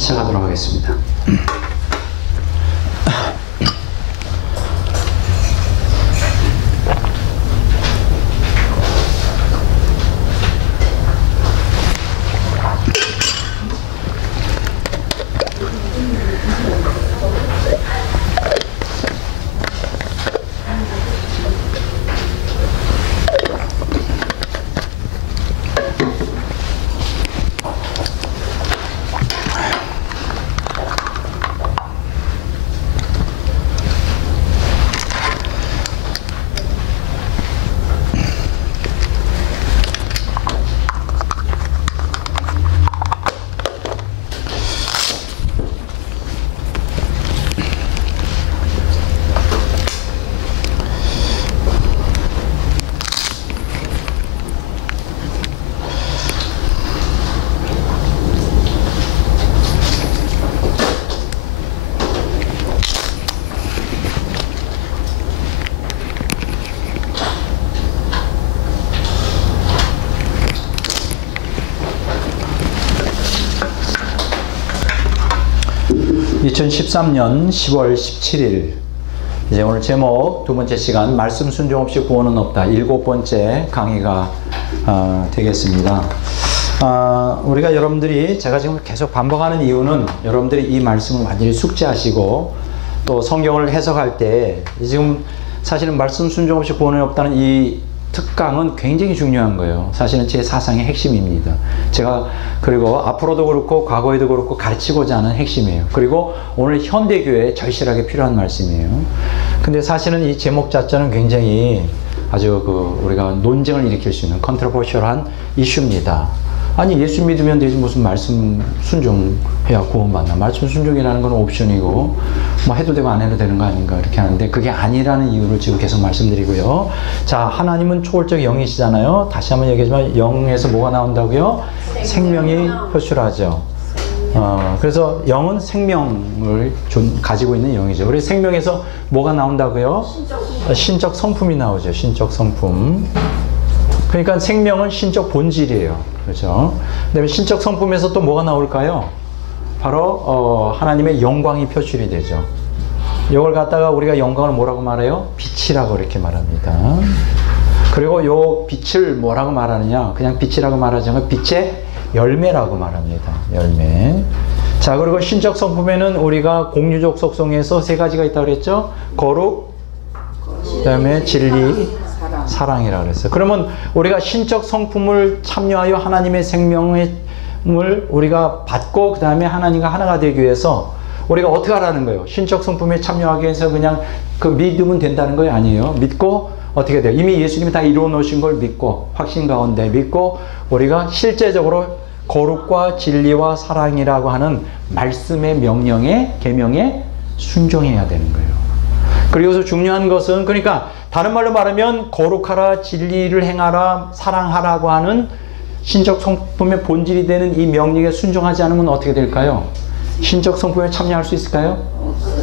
시작하도록 하겠습니다. (2013년 10월 17일) 이제 오늘 제목 두 번째 시간 말씀 순종 없이 구원은 없다, 7번째 강의가 되겠습니다. 우리가 여러분들이 제가 지금 계속 반복하는 이유는 여러분들이 이 말씀을 완전히 숙지하시고 또 성경을 해석할 때 지금 사실은 말씀 순종 없이 구원은 없다는 이 특강은 굉장히 중요한 거예요. 사실은 제 사상의 핵심입니다. 제가 그리고 앞으로도 그렇고 과거에도 그렇고 가르치고자 하는 핵심이에요. 그리고 오늘 현대교회에 절실하게 필요한 말씀이에요. 근데 사실은 이 제목 자체는 굉장히 아주 우리가 논쟁을 일으킬 수 있는 컨트로버셜한 이슈입니다. 아니 예수 믿으면 되지 무슨 말씀 순종해야 구원받나. 말씀 순종이라는 건 옵션이고 뭐 해도 되고 안 해도 되는 거 아닌가 이렇게 하는데 그게 아니라는 이유를 지금 계속 말씀드리고요. 자, 하나님은 초월적 영이시잖아요. 다시 한번 얘기하지만 영에서 뭐가 나온다고요? 생명이 표출하죠. 그래서 영은 생명을 가지고 있는 영이죠. 그래서 생명에서 뭐가 나온다고요? 신적 성품이 나오죠. 신적 성품. 그러니까 생명은 신적 본질이에요. 그렇죠? 그다음에 신적 성품에서 또 뭐가 나올까요? 바로 하나님의 영광이 표출이 되죠. 이걸 갖다가 우리가 영광을 뭐라고 말해요? 빛이라고 이렇게 말합니다. 그리고 요 빛을 뭐라고 말하느냐? 그냥 빛이라고 말하지 않고 빛의 열매라고 말합니다. 열매. 자, 그리고 신적 성품에는 우리가 공유적 속성에서 세 가지가 있다고 그랬죠? 거룩, 그다음에 진리, 사랑이라고 그랬어요. 그러면 우리가 신적 성품을 참여하여 하나님의 생명을 우리가 받고 그 다음에 하나님과 하나가 되기 위해서 우리가 어떻게 하라는 거예요? 신적 성품에 참여하기 위해서 그냥 믿으면 된다는 거예요? 아니에요. 믿고 어떻게 돼요? 이미 예수님이 다 이루어 놓으신 걸 믿고 확신 가운데 믿고 우리가 실제적으로 거룩과 진리와 사랑이라고 하는 말씀의 명령에 계명에 순종해야 되는 거예요. 그리고서 중요한 것은 그러니까 다른 말로 말하면 거룩하라, 진리를 행하라, 사랑하라고 하는 신적 성품의 본질이 되는 이 명령에 순종하지 않으면 어떻게 될까요? 신적 성품에 참여할 수 있을까요?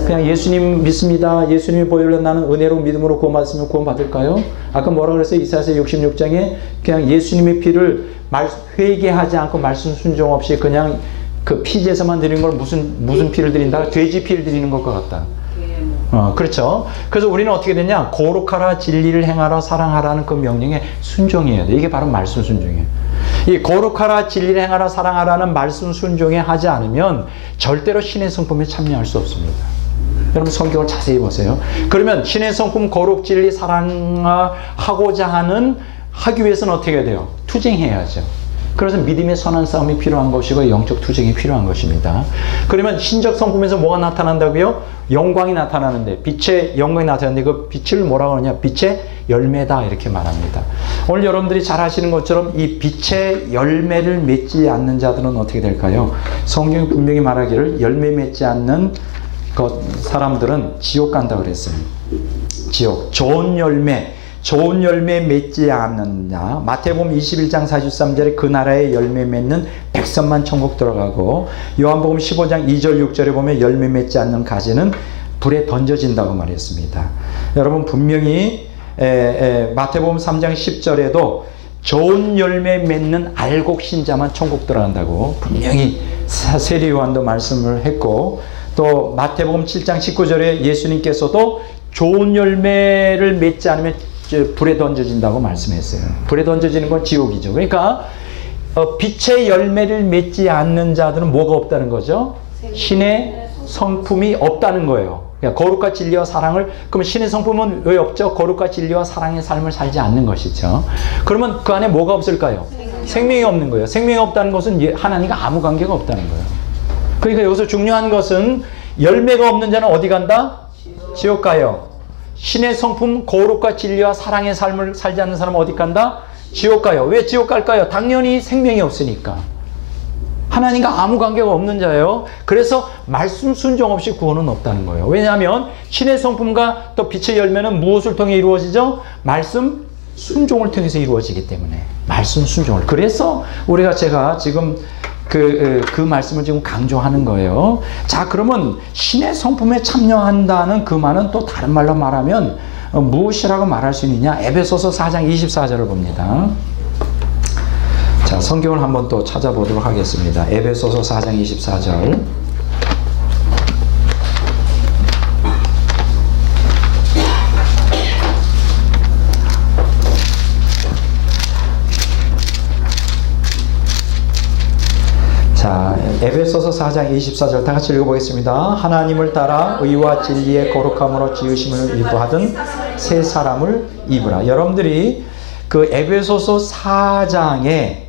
그냥 예수님 믿습니다. 예수님이 보혈로 나는 은혜로 믿음으로 구원받으면 구원받을까요? 아까 뭐라고 그랬어요? 이사야서 66장에 그냥 예수님의 피를 회개하지 않고 말씀 순종 없이 그냥 그 피제사만 드리는 걸 무슨 피를 드린다? 돼지 피를 드리는 것과 같다. 그렇죠. 그래서 우리는 어떻게 되냐? 거룩하라, 진리를 행하라, 사랑하라는 그 명령에 순종해야 돼. 이게 바로 말씀 순종이에요. 이 거룩하라, 진리를 행하라, 사랑하라는 말씀 순종에 하지 않으면 절대로 신의 성품에 참여할 수 없습니다. 여러분 성경을 자세히 보세요. 그러면 신의 성품, 거룩, 진리, 사랑하고자 하기 위해서는 어떻게 해야 돼요? 투쟁해야죠. 그래서 믿음의 선한 싸움이 필요한 것이고 영적 투쟁이 필요한 것입니다. 그러면 신적 성품에서 뭐가 나타난다고요? 영광이 나타나는데 빛의 영광이 나타나는데 그 빛을 뭐라고 하느냐? 빛의 열매다 이렇게 말합니다. 오늘 여러분들이 잘 아시는 것처럼 이 빛의 열매를 맺지 않는 자들은 어떻게 될까요? 성경이 분명히 말하기를 열매 맺지 않는 사람들은 지옥 간다고 그랬어요. 지옥. 좋은 열매 맺지 않느냐. 마태복음 21장 43절에 그 나라의 열매 맺는 백성만 천국 들어가고 요한복음 15장 2절 6절에 보면 열매 맺지 않는 가지는 불에 던져진다고 말했습니다. 여러분 분명히 마태복음 3장 10절에도 좋은 열매 맺는 알곡 신자만 천국 들어간다고 분명히 세례 요한도 말씀을 했고, 또 마태복음 7장 19절에 예수님께서도 좋은 열매를 맺지 않으면 불에 던져진다고 말씀했어요. 불에 던져지는 건 지옥이죠. 그러니까 빛의 열매를 맺지 않는 자들은 뭐가 없다는 거죠? 신의 성품이 없다는 거예요. 그러니까 거룩과 진리와 사랑을, 그러면 신의 성품은 왜 없죠? 거룩과 진리와 사랑의 삶을 살지 않는 것이죠. 그러면 그 안에 뭐가 없을까요? 생명이 없는 거예요. 생명이 없다는 것은 하나님과 아무 관계가 없다는 거예요. 그러니까 여기서 중요한 것은 열매가 없는 자는 어디 간다? 지옥 가요. 신의 성품, 거룩과 진리와 사랑의 삶을 살지 않는 사람은 어디 간다? 지옥 가요. 왜 지옥 갈까요? 당연히 생명이 없으니까. 하나님과 아무 관계가 없는 자예요. 그래서 말씀 순종 없이 구원은 없다는 거예요. 왜냐하면 신의 성품과 또 빛의 열매는 무엇을 통해 이루어지죠? 말씀 순종을 통해서 이루어지기 때문에. 말씀 순종을. 그래서 제가 지금 그 말씀을 지금 강조하는 거예요. 자, 그러면 신의 성품에 참여한다는 그 말은 또 다른 말로 말하면 무엇이라고 말할 수 있느냐? 에베소서 4장 24절을 봅니다. 자, 성경을 한번 또 찾아보도록 하겠습니다. 에베소서 4장 24절. 자, 에베소서 4장 24절 다 같이 읽어보겠습니다. 하나님을 따라 의와 진리의 거룩함으로 지으심을 입으하던 새 사람을 입으라. 여러분들이 그 에베소서 4장에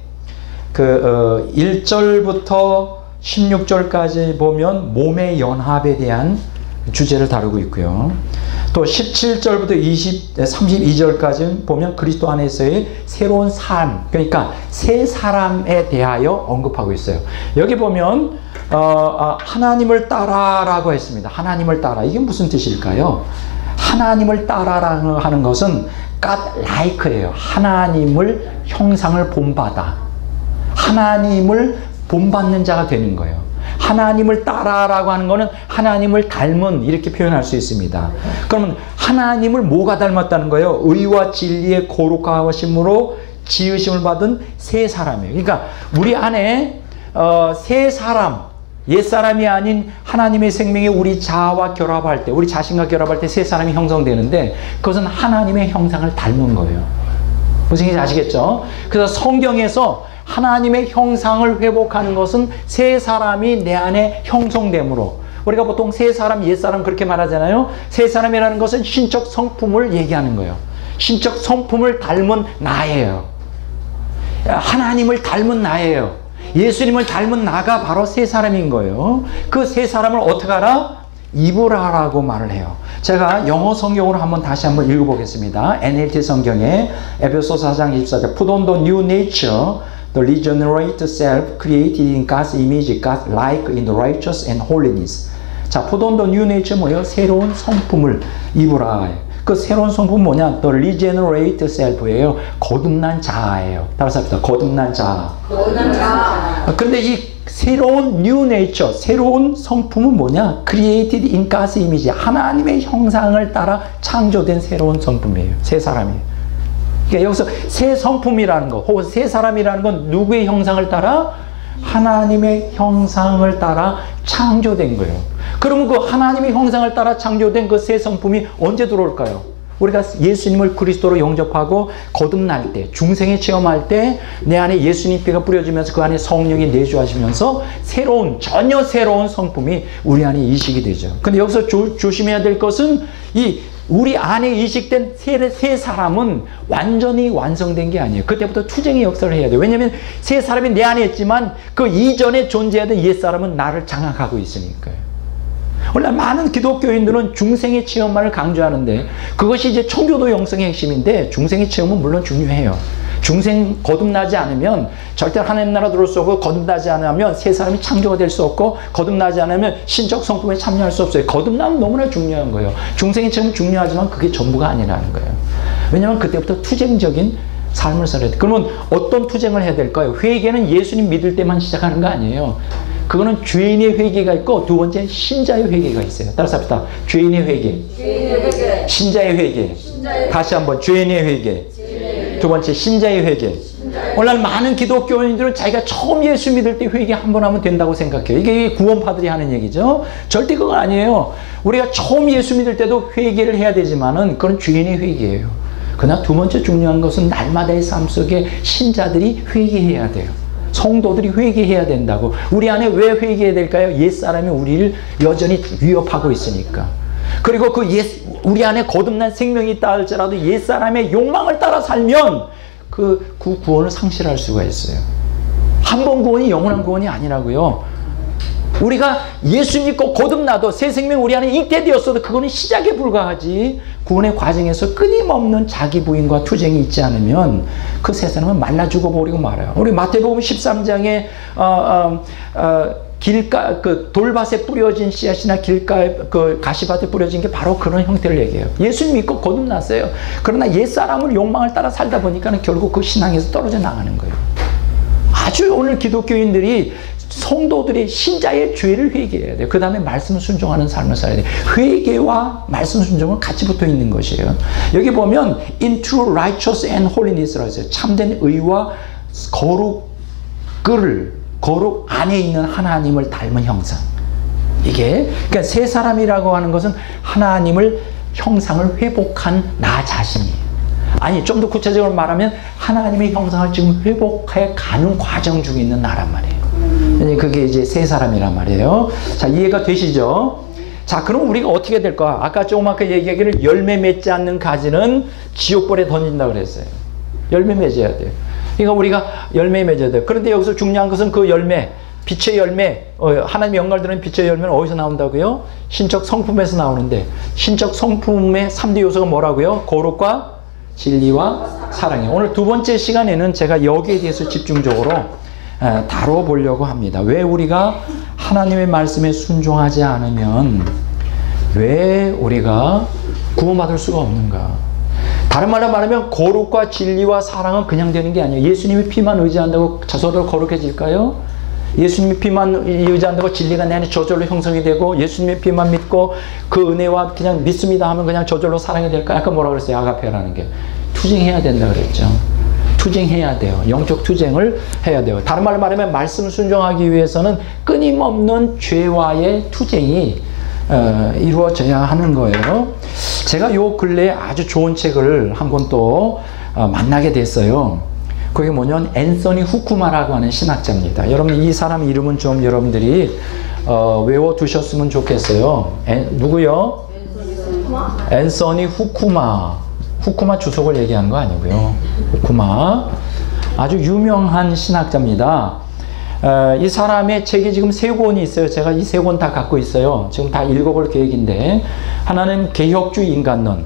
1절부터 16절까지 보면 몸의 연합에 대한 주제를 다루고 있고요. 또 17절부터 32절까지 보면 그리스도 안에서의 새로운 삶, 그러니까 새 사람에 대하여 언급하고 있어요. 여기 보면 하나님을 따라라고 했습니다. 하나님을 따라. 이게 무슨 뜻일까요? 하나님을 따라라고 하는 것은 God like예요. 하나님을 형상을 본받아. 하나님을 본받는 자가 되는 거예요. 하나님을 따라라고 하는 것은 하나님을 닮은, 이렇게 표현할 수 있습니다. 그러면 하나님을 뭐가 닮았다는 거예요? 의와 진리의 거룩하심으로 지으심을 받은 새 사람이에요. 그러니까 우리 안에 새 사람, 옛사람이 아닌 하나님의 생명이 우리 자아와 결합할 때, 우리 자신과 결합할 때 새 사람이 형성되는데, 그것은 하나님의 형상을 닮은 거예요. 무슨 얘기인지 아시겠죠? 그래서 성경에서 하나님의 형상을 회복하는 것은 새 사람이 내 안에 형성됨으로, 우리가 보통 새 사람, 옛 사람 그렇게 말하잖아요. 새 사람이라는 것은 신적 성품을 얘기하는 거예요. 신적 성품을 닮은 나예요. 하나님을 닮은 나예요. 예수님을 닮은 나가 바로 새 사람인 거예요. 그 새 사람을 어떻게 하라? 입으라라고 말을 해요. 제가 영어 성경으로 다시 한번 읽어보겠습니다. NLT 성경에 에베소서 4장 24절 Put on the new nature, the regenerate self created in God's image, God like in the righteous and holiness. 자, put on the new nature 뭐예요? 새로운 성품을 입으라. 그 새로운 성품은 뭐냐? The regenerate self예요. 거듭난 자아예요. 따라서 합시다. 거듭난 자아. 거듭난 자아. 그런데 이 새로운 new nature, 새로운 성품은 뭐냐? Created in God's image. 하나님의 형상을 따라 창조된 새로운 성품이에요. 새 사람이에요. 그러니까 여기서 새 성품이라는 것, 혹은 새 사람이라는 건 누구의 형상을 따라? 하나님의 형상을 따라 창조된 거예요. 그러면 그 하나님의 형상을 따라 창조된 그 새 성품이 언제 들어올까요? 우리가 예수님을 그리스도로 영접하고 거듭날 때, 중생에 체험할 때 내 안에 예수님 피가 뿌려지면서 그 안에 성령이 내주하시면서 전혀 새로운 성품이 우리 안에 이식이 되죠. 근데 여기서 조심해야 될 것은 우리 안에 이식된 새 사람은 완전히 완성된 게 아니에요. 그때부터 투쟁의 역사를 해야 돼요. 왜냐하면 새 사람이 내 안에 있지만 그 이전에 존재하던 옛 사람은 나를 장악하고 있으니까요. 원래 많은 기독교인들은 중생의 체험만을 강조하는데 그것이 이제 청교도 영성의 핵심인데, 중생의 체험은 물론 중요해요. 중생 거듭나지 않으면 절대 하나님 나라 들어올 수 없고, 거듭나지 않으면 새 사람이 창조가 될 수 없고, 거듭나지 않으면 신적 성품에 참여할 수 없어요. 거듭나면 너무나 중요한 거예요. 중생의 체험은 중요하지만 그게 전부가 아니라는 거예요. 왜냐하면 그때부터 투쟁적인 삶을 살아야 돼요. 그러면 어떤 투쟁을 해야 될까요? 회개는 예수님 믿을 때만 시작하는 거 아니에요. 그거는 죄인의 회개가 있고, 두 번째 신자의 회개가 있어요. 따라서 합시다. 죄인의 회개, 신자의 회개. 다시 한번 죄인의 회개, 두 번째, 신자의 회개. 오늘날 많은 기독교인들은 자기가 처음 예수 믿을 때 회개 한 번 하면 된다고 생각해요. 이게 구원파들이 하는 얘기죠. 절대 그건 아니에요. 우리가 처음 예수 믿을 때도 회개를 해야 되지만은 그건 죄인의 회개예요. 그러나 두 번째 중요한 것은 날마다의 삶 속에 신자들이 회개해야 돼요. 성도들이 회개해야 된다고. 우리 안에 왜 회개해야 될까요? 옛사람이 우리를 여전히 위협하고 있으니까. 그리고 우리 안에 거듭난 생명이 있다 할지라도 옛사람의 욕망을 따라 살면 그 구원을 상실할 수가 있어요. 한 번 구원이 영원한 구원이 아니라고요. 우리가 예수 믿고 거듭나도 새 생명 우리 안에 잉태되었어도 그거는 시작에 불과하지, 구원의 과정에서 끊임없는 자기 부인과 투쟁이 있지 않으면 그 새 사람은 말라 죽어버리고 말아요. 우리 마태복음 13장에 길가 그 돌밭에 뿌려진 씨앗이나 길가에 그 가시밭에 뿌려진 게 바로 그런 형태를 얘기해요. 예수 믿고 거듭났어요. 그러나 옛사람을 욕망을 따라 살다 보니까 결국 그 신앙에서 떨어져 나가는 거예요. 아주 오늘 기독교인들이 성도들이 신자의 죄를 회개해야 돼요. 그 다음에 말씀 순종하는 삶을 살아야 돼요. 회개와 말씀 순종은 같이 붙어 있는 것이에요. 여기 보면 in true righteous and holiness라고 했어요. 참된 의와 거룩 안에 있는 하나님을 닮은 형상. 이게 그러니까 새 사람이라고 하는 것은 하나님을 형상을 회복한 나 자신이에요. 아니, 좀 더 구체적으로 말하면 하나님의 형상을 지금 회복해 가는 과정 중에 있는 나란 말이에요. 그게 이제 새 사람이란 말이에요. 자, 이해가 되시죠? 자, 그럼 우리가 어떻게 될까? 아까 조그맣게 얘기하기를 열매 맺지 않는 가지는 지옥불에 던진다고 그랬어요. 열매 맺어야 돼요. 그러니까 우리가 열매 맺어야 돼요. 그런데 여기서 중요한 것은 그 열매, 빛의 열매, 하나님의 영광을 드러내는 빛의 열매는 어디서 나온다고요? 신적 성품에서 나오는데, 신적 성품의 3대 요소가 뭐라고요? 거룩과 진리와 사랑이에요. 오늘 두 번째 시간에는 제가 여기에 대해서 집중적으로 다뤄보려고 합니다. 왜 우리가 하나님의 말씀에 순종하지 않으면 왜 우리가 구원받을 수가 없는가? 다른 말로 말하면 거룩과 진리와 사랑은 그냥 되는 게 아니에요. 예수님의 피만 의지한다고 저절로 거룩해질까요? 예수님의 피만 의지한다고 진리가 내 안에 저절로 형성이 되고 예수님의 피만 믿고 그 은혜와 그냥 믿습니다 하면 그냥 저절로 사랑이 될까요? 아까 뭐라 그랬어요? 아가페라는 게. 투쟁해야 된다 그랬죠. 투쟁해야 돼요. 영적 투쟁을 해야 돼요. 다른 말로 말하면 말씀을 순종하기 위해서는 끊임없는 죄와의 투쟁이 이루어져야 하는 거예요. 제가 요 근래에 아주 좋은 책을 한 권 또 만나게 됐어요. 그게 뭐냐면 앤서니 후쿠마라고 하는 신학자입니다. 여러분 이 사람 이름은 좀 여러분들이 외워두셨으면 좋겠어요. 누구요? 앤서니 후쿠마. 후쿠마 주석을 얘기하는 거 아니고요. 후쿠마 아주 유명한 신학자입니다. 이 사람의 책이 지금 3권이 있어요. 제가 이 3권 다 갖고 있어요. 지금 다 읽어볼 계획인데, 하나는 개혁주의 인간론,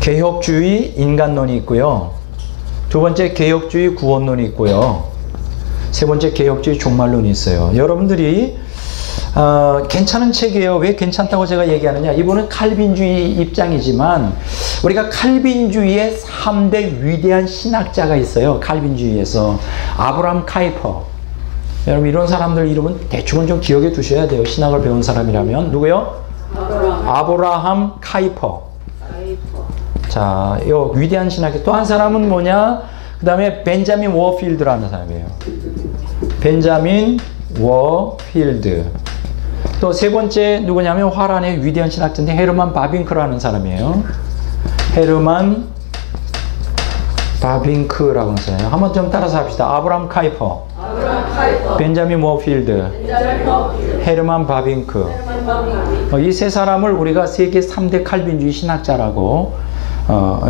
개혁주의 인간론이 있고요. 두 번째 개혁주의 구원론이 있고요. 세 번째 개혁주의 종말론이 있어요. 여러분들이 괜찮은 책이에요. 왜 괜찮다고 제가 얘기하느냐? 이분은 칼빈주의 입장이지만 우리가 칼빈주의의 3대 위대한 신학자가 있어요. 칼빈주의에서 아브라함 카이퍼. 여러분 이런 사람들 이름은 대충은 좀 기억해 두셔야 돼요. 신학을 배운 사람이라면. 누구요? 아브라함 카이퍼. 자, 이 위대한 신학자. 또 한 사람은 뭐냐? 그 다음에 벤자민 워필드라는 사람이에요. 벤자민 워필드. 또 세 번째 누구냐면 화란의 위대한 신학자인데 헤르만 바빙크라는 사람이에요. 헤르만 바빙크라고 하는 사람이에요. 한번 좀 따라서 합시다. 아브라함 카이퍼, 벤자민 워필드, 헤르만 바빙크. 이 세 사람을 우리가 세계 3대 칼빈주의 신학자라고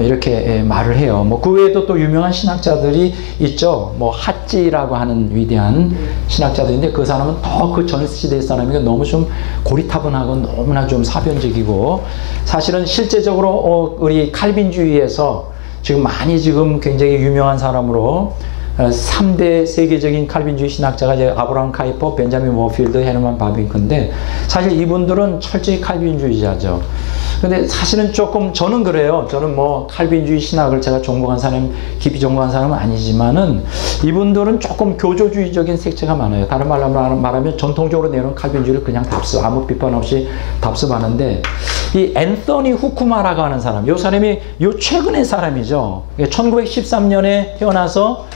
이렇게 말을 해요. 뭐 그 외에도 또 유명한 신학자들이 있죠. 뭐 핫지라고 하는 위대한 신학자들인데 그 사람은 더 그 전 시대 사람이니까 너무 좀 고리타분하고 너무나 좀 사변적이고, 사실은 실제적으로 우리 칼빈주의에서 지금 많이 지금 굉장히 유명한 사람으로 3대 세계적인 칼빈주의 신학자가 이제 아브라함 카이퍼, 벤자민 워필드, 헤르만 바빙크인데 사실 이분들은 철저히 칼빈주의자죠. 근데 사실은 조금 저는 그래요. 저는 뭐 칼빈주의 신학을 제가 전공한 사람, 깊이 전공한 사람은 아니지만은 이분들은 조금 교조주의적인 색채가 많아요. 다른 말로 말하면 전통적으로 내놓은 칼빈주의를 그냥 답습, 아무 비판 없이 답습하는데, 이 앤서니 후쿠마라고 하는 사람, 요 사람이 요 최근의 사람이죠. 1913년에 태어나서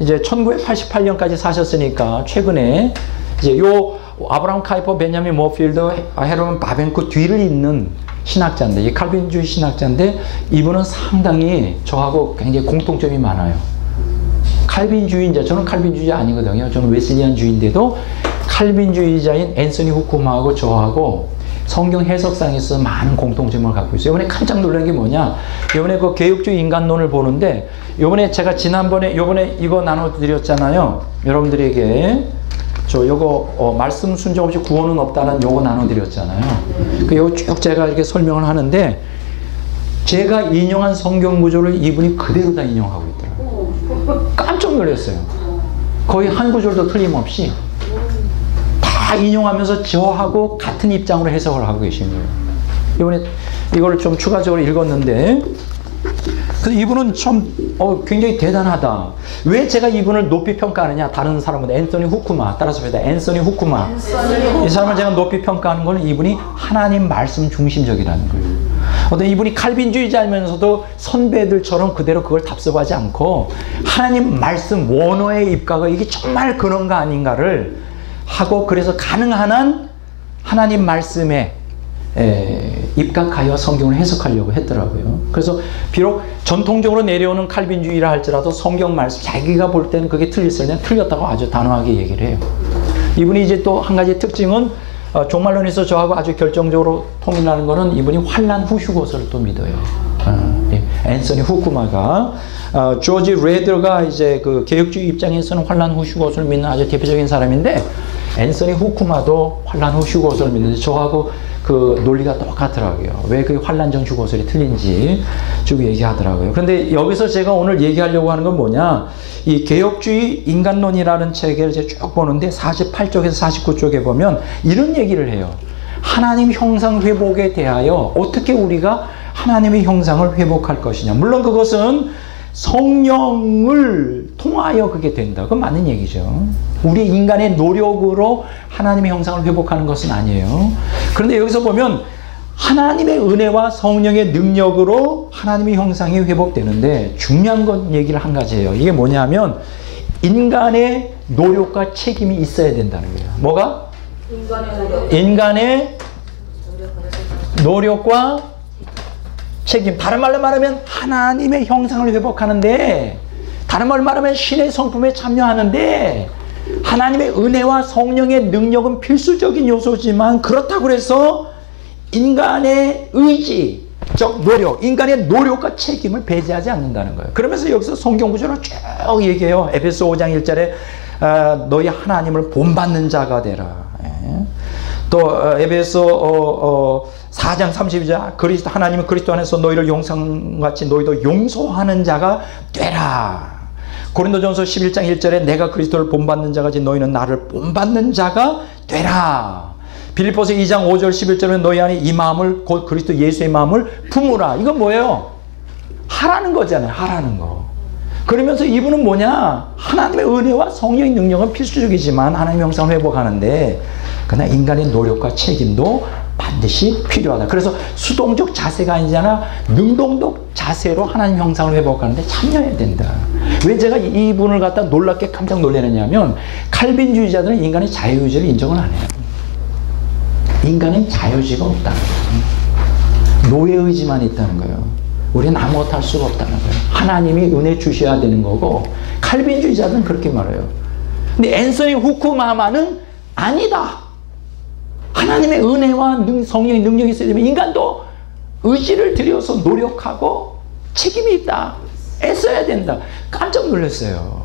이제 1988년까지 사셨으니까 최근에 이제 요 아브라함 카이퍼, 베냐민 모필드, 헤르만 바벤크 뒤를 잇는 신학자인데, 이 칼빈주의 신학자인데, 이분은 상당히 저하고 굉장히 공통점이 많아요. 칼빈주의자, 저는 칼빈주의자 아니거든요. 저는 웨슬리안주의인데도 칼빈주의자인 앤서니 후쿠마하고 저하고 성경 해석상에서 많은 공통점을 갖고 있어요. 이번에 깜짝 놀란 게 뭐냐? 이번에 그 개혁주의 인간론을 보는데, 이번에 제가 지난번에 요번에 이거 나눠드렸잖아요. 여러분들에게. 저 요거 말씀 순종 없이 구원은 없다는 요거 나눠드렸잖아요. 그 요거 쭉 제가 이렇게 설명을 하는데, 제가 인용한 성경 구조를 이분이 그대로 다 인용하고 있더라고요. 깜짝 놀랐어요. 거의 한 구절도 틀림없이 다 인용하면서 저하고 같은 입장으로 해석을 하고 계신 거예요. 이번에 이걸 좀 추가적으로 읽었는데, 그래서 이분은 참 굉장히 대단하다. 왜 제가 이분을 높이 평가하느냐? 다른 사람은 앤서니 후쿠마, 따라서 봅니다. 앤서니 후쿠마. 이 사람을 제가 높이 평가하는 건 이분이 하나님 말씀 중심적이라는 거예요. 어떤 이분이 칼빈주의자이면서도 선배들처럼 그대로 그걸 답습하지 않고 하나님 말씀 원어에 입각을 이게 정말 그런가 아닌가를 하고, 그래서 가능한 한 하나님 말씀에 입각하여 성경을 해석하려고 했더라고요. 그래서 비록 전통적으로 내려오는 칼빈주의라 할지라도 성경 말씀 자기가 볼 때는 그게 틀렸으면 틀렸다고 아주 단호하게 얘기를 해요. 이분이 이제 또 한 가지 특징은 종말론에서 저하고 아주 결정적으로 통일하는 거는 이분이 환란 후 휴거서를 또 믿어요. 앤서니 후쿠마가 조지 레더가 이제 그 개혁주의 입장에서는 환란 후 휴거서를 믿는 아주 대표적인 사람인데, 앤서니 후쿠마도 환란 후 휴거서를 믿는데 저하고 그 논리가 똑같더라고요. 왜 그 환란 전 휴거설이 틀린지 쭉 얘기하더라고요. 그런데 여기서 제가 오늘 얘기하려고 하는 건 뭐냐, 이 개혁주의 인간론이라는 책을 이제 쭉 보는데 48쪽에서 49쪽에 보면 이런 얘기를 해요. 하나님 형상 회복에 대하여 어떻게 우리가 하나님의 형상을 회복할 것이냐. 물론 그것은 성령을 통하여 그게 된다. 그건 맞는 얘기죠. 우리 인간의 노력으로 하나님의 형상을 회복하는 것은 아니에요. 그런데 여기서 보면 하나님의 은혜와 성령의 능력으로 하나님의 형상이 회복되는데, 중요한 건 얘기를 한 가지예요. 이게 뭐냐면 인간의 노력과 책임이 있어야 된다는 거예요. 뭐가? 인간의 노력과 책임. 다른 말로 말하면 하나님의 형상을 회복하는데, 다른 말로 말하면 신의 성품에 참여하는데, 하나님의 은혜와 성령의 능력은 필수적인 요소지만, 그렇다고 해서 인간의 의지적 노력, 인간의 노력과 책임을 배제하지 않는다는 거예요. 그러면서 여기서 성경 구절을 쭉 얘기해요. 에베소 5장 1절에 너희 하나님을 본받는 자가 되라. 또 에베소 4장 32절 그리스도 하나님은 그리스도 안에서 너희를 용서같이 너희도 용서하는 자가 되라. 고린도전서 11장 1절에 내가 그리스도를 본받는 자같이 너희는 나를 본받는 자가 되라. 빌립보서 2장 5절 11절에 너희 안에 이 마음을 곧 그리스도 예수의 마음을 품으라. 이건 뭐예요? 하라는 거잖아요. 하라는 거. 그러면서 이분은 뭐냐? 하나님의 은혜와 성령의 능력은 필수적이지만 하나님의 형상을 회복하는데, 그러나 인간의 노력과 책임도 반드시 필요하다. 그래서 수동적 자세가 아니잖아. 능동적 자세로 하나님 형상을 회복하는데 참여해야 된다. 왜 제가 이분을 갖다 놀랍게 깜짝 놀라느냐면, 칼빈주의자들은 인간의 자유의지를 인정을 안 해요. 인간은 자유의지가 없다는 거예요. 노예의지만 있다는 거예요. 우리는 아무것도 할 수가 없다는 거예요. 하나님이 은혜 주셔야 되는 거고, 칼빈주의자들은 그렇게 말해요. 근데 앤서니 후쿠마마는 아니다. 하나님의 은혜와 성령의 능력이 있어야 되면 인간도 의지를 들여서 노력하고 책임이 있다. 애써야 된다. 깜짝 놀랐어요.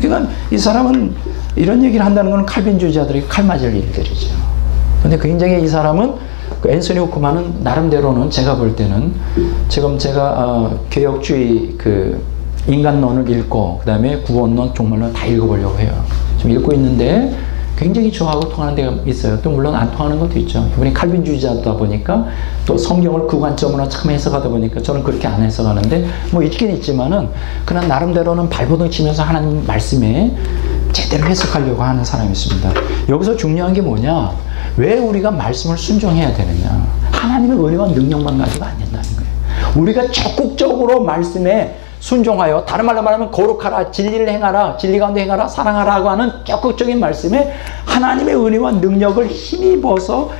그러니까 이 사람은 이런 얘기를 한다는 건 칼빈주의자들에게 칼 맞을 일들이죠. 근데 굉장히 이 사람은, 그 앤서니 후쿠마는 나름대로는 제가 볼 때는 지금 제가 개혁주의 그 인간론을 읽고 그 다음에 구원론, 종말론 다 읽어보려고 해요. 지금 읽고 있는데 굉장히 저하고 통하는 데가 있어요. 또 물론 안 통하는 것도 있죠. 이분이 칼빈주의자다 보니까 또 성경을 그 관점으로 참 해석하다 보니까 저는 그렇게 안 해석하는데 뭐 있긴 있지만은 그냥 나름대로는 발버둥 치면서 하나님 말씀에 제대로 해석하려고 하는 사람이 있습니다. 여기서 중요한 게 뭐냐? 왜 우리가 말씀을 순종해야 되느냐? 하나님의 은혜와 능력만 가지고 안 된다는 거예요. 우리가 적극적으로 말씀에 순종하여, 다른 말로 말하면 거룩하라, 진리를 행하라, 진리 가운데 행하라, 사랑하라고 하는 적극적인 말씀에 하나님의 은혜와 능력을 힘입어서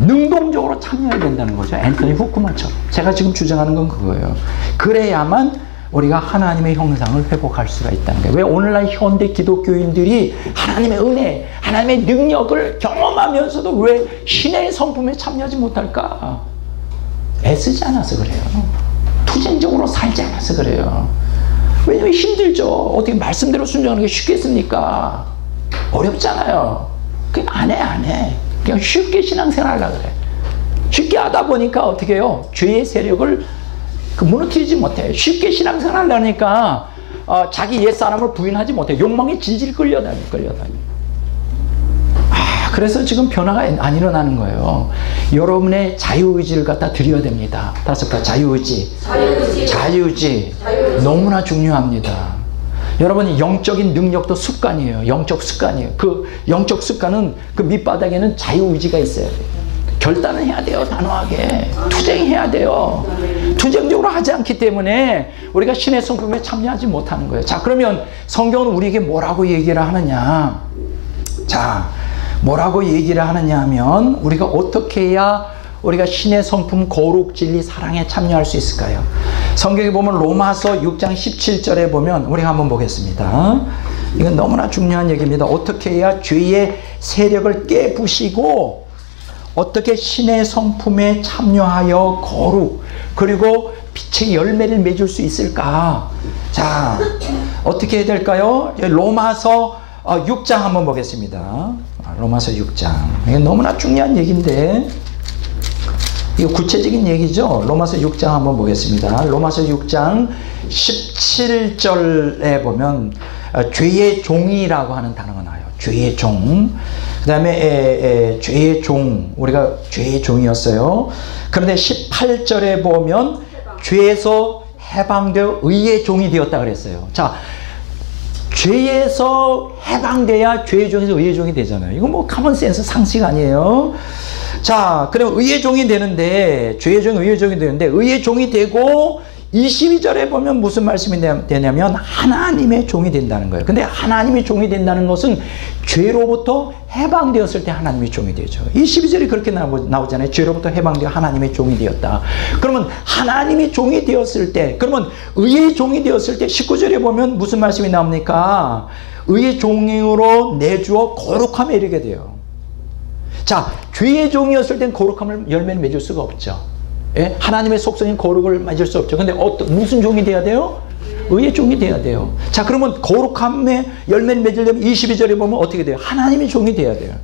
능동적으로 참여해야 된다는 거죠. 앤토니 후쿠마처럼. 제가 지금 주장하는 건 그거예요. 그래야만 우리가 하나님의 형상을 회복할 수가 있다는 거예요. 왜 오늘날 현대 기독교인들이 하나님의 은혜, 하나님의 능력을 경험하면서도 왜 신의 성품에 참여하지 못할까? 애쓰지 않아서 그래요. 투쟁적으로 살지 않아서 그래요. 왜냐면 힘들죠. 어떻게 말씀대로 순종하는 게 쉽겠습니까? 어렵잖아요. 그냥 안 해. 그냥 쉽게 신앙생활 하려고 그래. 쉽게 하다 보니까 어떻게 해요? 죄의 세력을 무너뜨리지 못해. 쉽게 신앙생활 하려니까 자기 옛사람을 부인하지 못해. 욕망에 질질 끌려다니. 그래서 지금 변화가 안 일어나는 거예요. 여러분의 자유의지를 갖다 드려야 됩니다. 다섯 번 자유의지. 너무나 중요합니다. 여러분 영적인 능력도 습관이에요. 영적 습관이에요. 그 영적 습관은 그 밑바닥에는 자유의지가 있어야 돼요. 결단을 해야 돼요. 단호하게. 투쟁해야 돼요. 투쟁적으로 하지 않기 때문에 우리가 신의 성품에 참여하지 못하는 거예요. 자, 그러면 성경은 우리에게 뭐라고 얘기를 하느냐? 자, 뭐라고 얘기를 하느냐 하면 우리가 어떻게 해야 우리가 신의 성품, 거룩, 진리, 사랑에 참여할 수 있을까요? 성경에 보면 로마서 6장 17절에 보면 우리가 한번 보겠습니다. 이건 너무나 중요한 얘기입니다. 어떻게 해야 죄의 세력을 깨부시고 어떻게 신의 성품에 참여하여 거룩 그리고 빛의 열매를 맺을 수 있을까? 자, 어떻게 해야 될까요? 로마서 6장 한번 보겠습니다. 로마서 6장. 이게 너무나 중요한 얘기인데 이거 구체적인 얘기죠. 로마서 6장 한번 보겠습니다. 로마서 6장 17절에 보면 죄의 종이라고 하는 단어가 나와요. 죄의 종. 그 다음에 죄의 종, 우리가 죄의 종이었어요. 그런데 18절에 보면 죄에서 해방되어 의의 종이 되었다 그랬어요. 자, 죄에서 해방돼야 죄의 종에서 의의 종이 되잖아요. 이거 뭐 카먼센스 상식 아니에요. 자, 그럼 의의 종이 되는데, 죄의 종이 의의 종이 되는데, 의의 종이 되고 22절에 보면 무슨 말씀이 되냐면 하나님의 종이 된다는 거예요. 근데 하나님의 종이 된다는 것은 죄로부터 해방되었을 때 하나님의 종이 되죠. 22절이 그렇게 나오잖아요. 죄로부터 해방되어 하나님의 종이 되었다. 그러면 하나님의 종이 되었을 때, 그러면 의의 종이 되었을 때 19절에 보면 무슨 말씀이 나옵니까? 의의 종으로 내주어 거룩함에 이르게 돼요. 자, 죄의 종이었을 땐 거룩함을 열매를 맺을 수가 없죠. 예? 하나님의 속성인 거룩을 맺을 수 없죠. 근데 무슨 종이 돼야 돼요? 의의 종이 돼야 돼요. 자, 그러면 거룩함의 열매를 맺으려면 22절에 보면 어떻게 돼요? 하나님의 종이 돼야 돼요.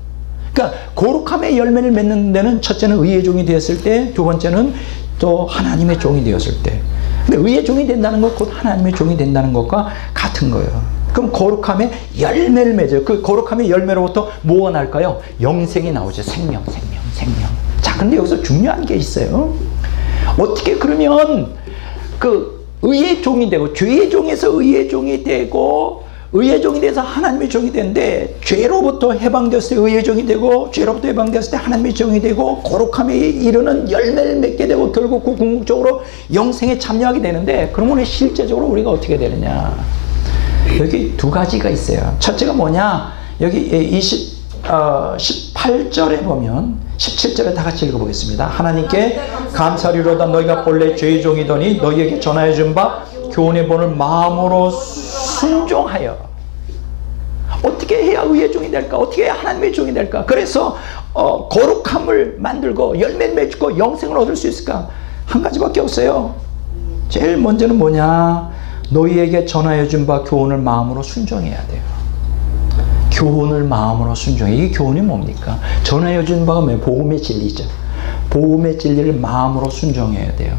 그러니까 거룩함의 열매를 맺는 데는 첫째는 의의 종이 되었을 때, 두 번째는 또 하나님의 종이 되었을 때. 근데 의의 종이 된다는 것, 곧 하나님의 종이 된다는 것과 같은 거예요. 그럼 거룩함의 열매를 맺어요. 그 거룩함의 열매로부터 뭐가 날까요? 영생이 나오죠. 생명. 자, 근데 여기서 중요한 게 있어요. 어떻게 그러면 그 의의 종이 되고 죄의 종에서 의의 종이 되고 의의 종이 돼서 하나님의 종이 되는데 죄로부터 해방되었을 때 의의 종이 되고 죄로부터 해방되었을 때 하나님의 종이 되고 거룩함에 이르는 열매를 맺게 되고 결국 그 궁극적으로 영생에 참여하게 되는데, 그러면 실제적으로 우리가 어떻게 되느냐? 여기 두 가지가 있어요. 첫째가 뭐냐? 여기 18절에 보면 17절에 다 같이 읽어보겠습니다. 하나님께 감사리로다. 너희가 본래 죄의 종이더니 너희에게 전하여 준 바 교훈의 본을 마음으로 순종하여. 어떻게 해야 의의 종이 될까? 어떻게 해야 하나님의 종이 될까? 그래서 거룩함을 만들고 열매를 맺고 영생을 얻을 수 있을까? 한 가지밖에 없어요. 제일 먼저는 뭐냐? 너희에게 전하여 준 바 교훈을 마음으로 순종해야 돼요. 교훈을 마음으로 순종해. 이게 교훈이 뭡니까? 전하여 준 바가 뭐예요? 복음의 진리죠. 복음의 진리를 마음으로 순종해야 돼요.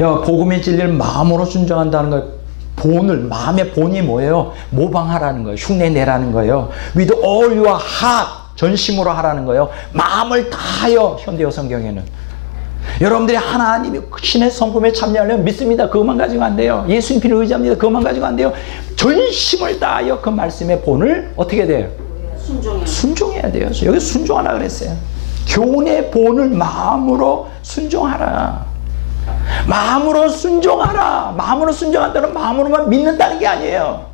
야, 복음의 진리를 마음으로 순종한다는 걸 본을, 마음의 본이 뭐예요? 모방하라는 거예요. 흉내내라는 거예요. With all your heart, 전심으로 하라는 거예요. 마음을 다하여, 현대어 성경에는. 여러분들이 하나님이 신의 성품에 참여하려면 믿습니다. 그것만 가지고 안 돼요. 예수님 피를 의지합니다. 그것만 가지고 안 돼요. 전심을 다하여 그 말씀의 본을 어떻게 돼요? 순종해야 돼요. 여기 순종하라 그랬어요. 교훈의 본을 마음으로 순종하라. 마음으로 순종하라. 마음으로 순종한다는 마음으로만 믿는다는 게 아니에요.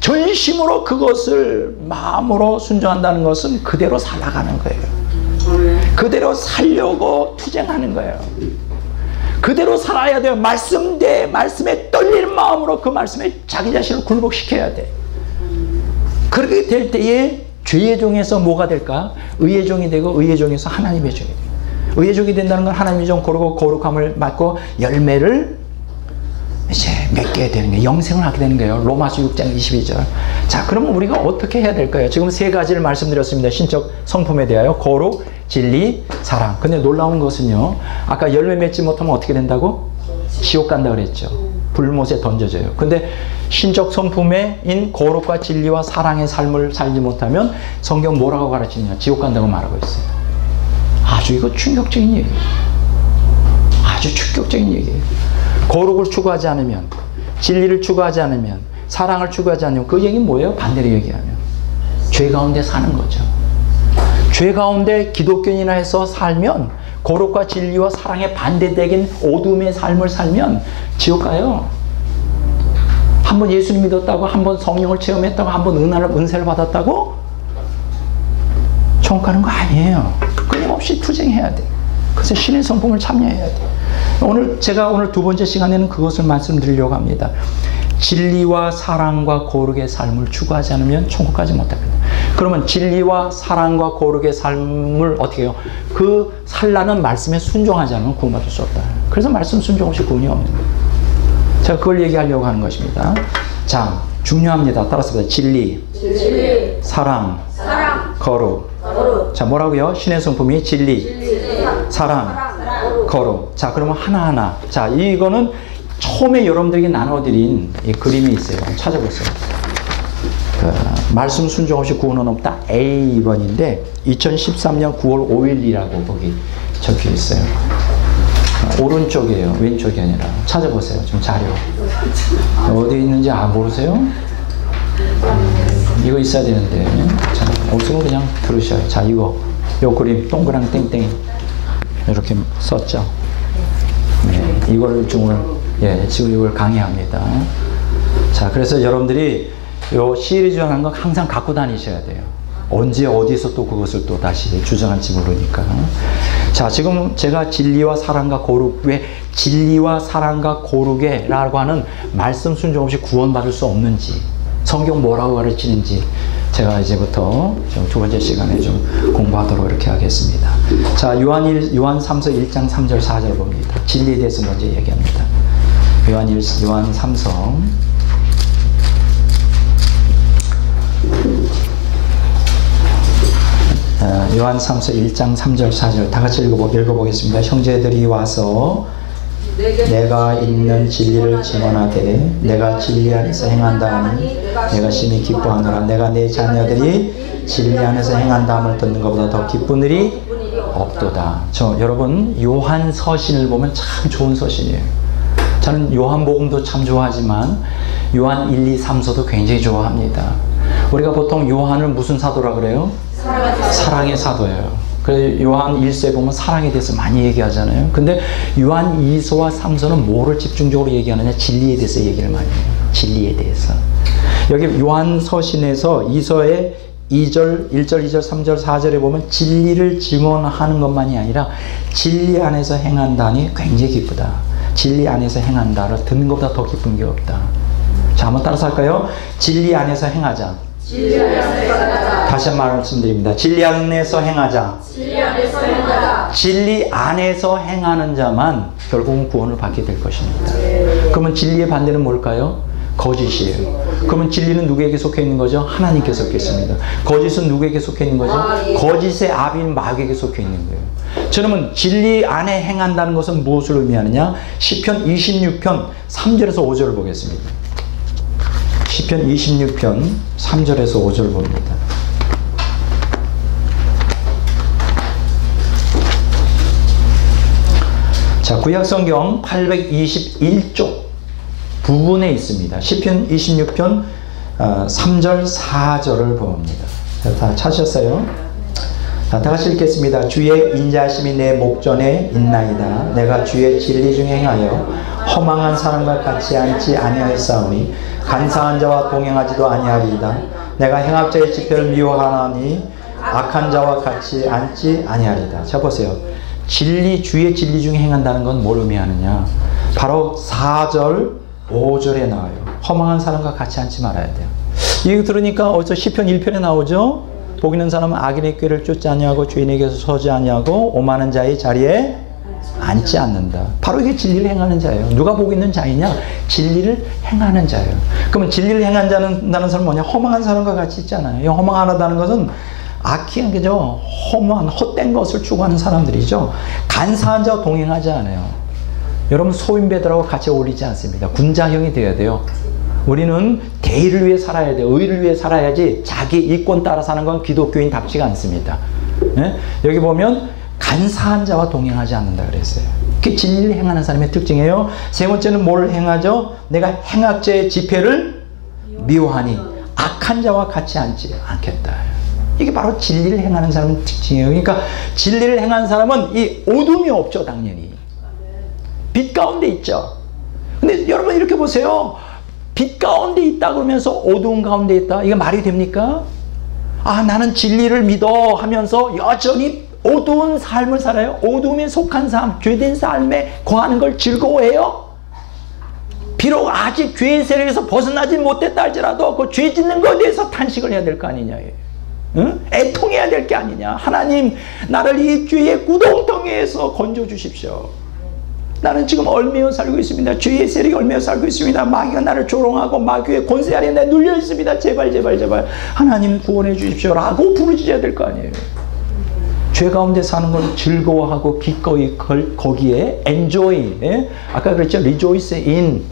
전심으로 그것을 마음으로 순종한다는 것은 그대로 살아가는 거예요. 그대로 살려고 투쟁하는 거예요. 그대로 살아야 돼요. 말씀 대 말씀에 떨리는 마음으로 그 말씀에 자기 자신을 굴복시켜야 돼. 그렇게 될 때에 죄의 종에서 뭐가 될까? 의의 종이 되고 의의 종에서 하나님의 종이 돼요. 의의 종이 된다는 건 하나님의 종 고르고 거룩함을 맡고 열매를 이제 맺게 되는 거예요. 영생을 하게 되는 거예요. 로마서 6장 22절. 자, 그러면 우리가 어떻게 해야 될까요? 지금 세 가지를 말씀드렸습니다. 신적 성품에 대하여 거룩, 진리, 사랑. 근데 놀라운 것은요, 아까 열매 맺지 못하면 어떻게 된다고? 지옥 간다 그랬죠. 불못에 던져져요. 근데 신적 성품인 거룩과 진리와 사랑의 삶을 살지 못하면 성경 뭐라고 가르치냐? 지옥 간다고 말하고 있어요. 아주 이거 충격적인 얘기예요. 아주 충격적인 얘기예요. 거룩을 추구하지 않으면, 진리를 추구하지 않으면, 사랑을 추구하지 않으면 그 얘기는 뭐예요? 반대로 얘기하면 죄 가운데 사는 거죠. 죄 가운데 기독교인이나 해서 살면, 거룩과 진리와 사랑에 반대되긴 어둠의 삶을 살면 지옥 가요. 한번 예수님 믿었다고, 한번 성령을 체험했다고, 한번 은혜를 받았다고 천국 가는 거 아니에요. 끊임없이 투쟁해야 돼. 그래서 신의 성품을 참여해야 돼. 제가 오늘 두 번째 시간에는 그것을 말씀드리려고 합니다. 진리와 사랑과 거룩의 삶을 추구하지 않으면 천국 가지 못합니다. 그러면 진리와 사랑과 거룩의 삶을 어떻게 해요? 그 살라는 말씀에 순종하지 않으면 구원받을 수 없다. 그래서 말씀 순종 없이 구원이 없는 거예요. 제가 그걸 얘기하려고 하는 것입니다. 자, 중요합니다. 따라서 진리, 사랑, 거룩. 자, 뭐라고요? 신의 성품이 진리, 사랑, 거룩. 자, 그러면 하나하나. 자, 이거는 처음에 여러분들에게 나눠드린 이 그림이 있어요. 찾아보세요. 말씀 순종 없이 구원은 없다. A번인데 2013년 9월 5일이라고 거기 적혀 있어요. 오른쪽이에요. 왼쪽이 아니라. 찾아보세요. 좀 자료. 어디 있는지 모르세요? 이거 있어야 되는데. 자, 없으면 그냥 들으셔요. 자, 요 그림 동그랑 땡땡이 이렇게 썼죠. 네, 이걸 지금 이걸 강의합니다. 자, 그래서 여러분들이 요 시리즈라는 거 항상 갖고 다니셔야 돼요. 언제 어디서 또 그것을 또 다시 주장할지 모르니까. 자, 지금 제가 진리와 사랑과 거룩, 왜 진리와 사랑과 거룩에 라고 하는 말씀 순종 없이 구원받을 수 없는지, 성경 뭐라고 가르치는지 제가 이제부터 두 번째 시간에 좀 공부하도록 이렇게 하겠습니다. 자, 요한 3서 1장 3절 4절 봅니다. 진리에 대해서 먼저 얘기합니다. 요한 3서 요한 3서 1장 3절 4절 다 같이 읽어보겠습니다. 형제들이 와서 내가 있는 진리를 증언하되 내가 진리 안에서 행한다 하니 내가 심히 기뻐하노라. 내가 내 자녀들이 진리 안에서 행한다함을 듣는 것보다 더 기쁜 일이 없도다. 여러분 요한 서신을 보면 참 좋은 서신이에요. 저는 요한복음도 참 좋아하지만 요한 1, 2, 3서도 굉장히 좋아합니다. 우리가 보통 요한을 무슨 사도라 그래요? 사랑의 사도예요. 그래서 요한 1서에 보면 사랑에 대해서 많이 얘기하잖아요. 근데 요한 2서와 3서는 뭐를 집중적으로 얘기하느냐? 진리에 대해서 얘기를 많이 해요. 진리에 대해서. 여기 요한 서신에서 2서의 2절, 1절, 2절, 3절, 4절에 보면 진리를 증언하는 것만이 아니라 진리 안에서 행한다니 굉장히 기쁘다. 진리 안에서 행한다를 듣는 것보다 더 기쁜 게 없다. 자, 한번 따라서 할까요? 진리 안에서 행하자. 진리 안에서 행하자. 다시 한번 말씀드립니다. 진리 안에서 행하자. 진리 안에서 행하자. 진리 안에서 행하는 자만 결국은 구원을 받게 될 것입니다. 그러면 진리의 반대는 뭘까요? 거짓이에요. 그러면 진리는 누구에게 속해 있는 거죠? 하나님께 속해 있습니다. 거짓은 누구에게 속해 있는 거죠? 거짓의 아비인 마귀에게 속해 있는 거예요. 저는 진리 안에 행한다는 것은 무엇을 의미하느냐? 시편 26편 3절에서 5절을 보겠습니다. 시편 26편 3절에서 5절 봅니다. 자, 구약성경 821쪽 부분에 있습니다. 시편 26편 3절 4절을 봅니다. 자, 다 찾으셨어요? 자, 다 같이 읽겠습니다. 주의 인자하심이 내 목전에 있나이다. 내가 주의 진리 중에 행하여 허망한 사람과 같이 앉지 아니하였사오니 간사한 자와 동행하지도 아니하리이다. 내가 행악자의 지표를 미워하나니 악한 자와 같이 앉지 아니하리이다. 자, 보세요. 주의 진리 중에 행한다는 건 뭘 의미하느냐? 바로 4절, 5절에 나와요. 허망한 사람과 같이 앉지 말아야 돼요. 이거 들으니까 어디서 시편 1편에 나오죠? 복 있는 사람은 악인의 꾀를 쫓지 아니하고 죄인에게서 서지 아니하고 오만한 자의 자리에 앉지 않는다. 바로 이게 진리를 행하는 자예요. 누가 복 있는 자이냐? 진리를 행하는 자예요. 그러면 진리를 행한다는 사람은 뭐냐? 허망한 사람과 같이 있잖아요. 이 허망하다는 것은 악한 게죠. 허무한 헛된 것을 추구하는 사람들이죠. 간사한 자와 동행하지 않아요. 여러분 소인배들하고 같이 어울리지 않습니다. 군자형이 되어야 돼요. 우리는 대의를 위해 살아야 돼요. 의를 위해 살아야지 자기 이권 따라 사는 건 기독교인답지가 않습니다. 네? 여기 보면 간사한 자와 동행하지 않는다 그랬어요. 그게 진리를 행하는 사람의 특징이에요. 세 번째는 뭘 행하죠? 내가 행악자의 지폐를 미워하니 악한 자와 같이 앉지 않겠다. 이게 바로 진리를 행하는 사람의 특징이에요. 그러니까 진리를 행하는 사람은 이 어둠이 없죠. 당연히 빛 가운데 있죠. 근데 여러분 이렇게 보세요. 빛 가운데 있다 그러면서 어두운 가운데 있다. 이게 말이 됩니까? 아, 나는 진리를 믿어 하면서 여전히 어두운 삶을 살아요. 어둠에 속한 삶, 죄된 삶에 거하는 걸 즐거워해요. 비록 아직 죄의 세력에서 벗어나지 못했다 할지라도 그 죄 짓는 것에 대해서 탄식을 해야 될 거 아니냐. 응? 애통해야 될 게 아니냐. 하나님, 나를 이 죄의 구덩텅이에서 건져 주십시오. 나는 지금 얽매여 살고 있습니다. 죄의 세력이 얽매여 살고 있습니다. 마귀가 나를 조롱하고 마귀의 권세 아래 내 눌려 있습니다. 제발 제발 제발 하나님 구원해 주십시오 라고 부르짖어야 될 거 아니에요. 죄 가운데 사는 걸 즐거워하고 기꺼이 거기에 enjoy, 예? 아까 그랬죠. rejoice in,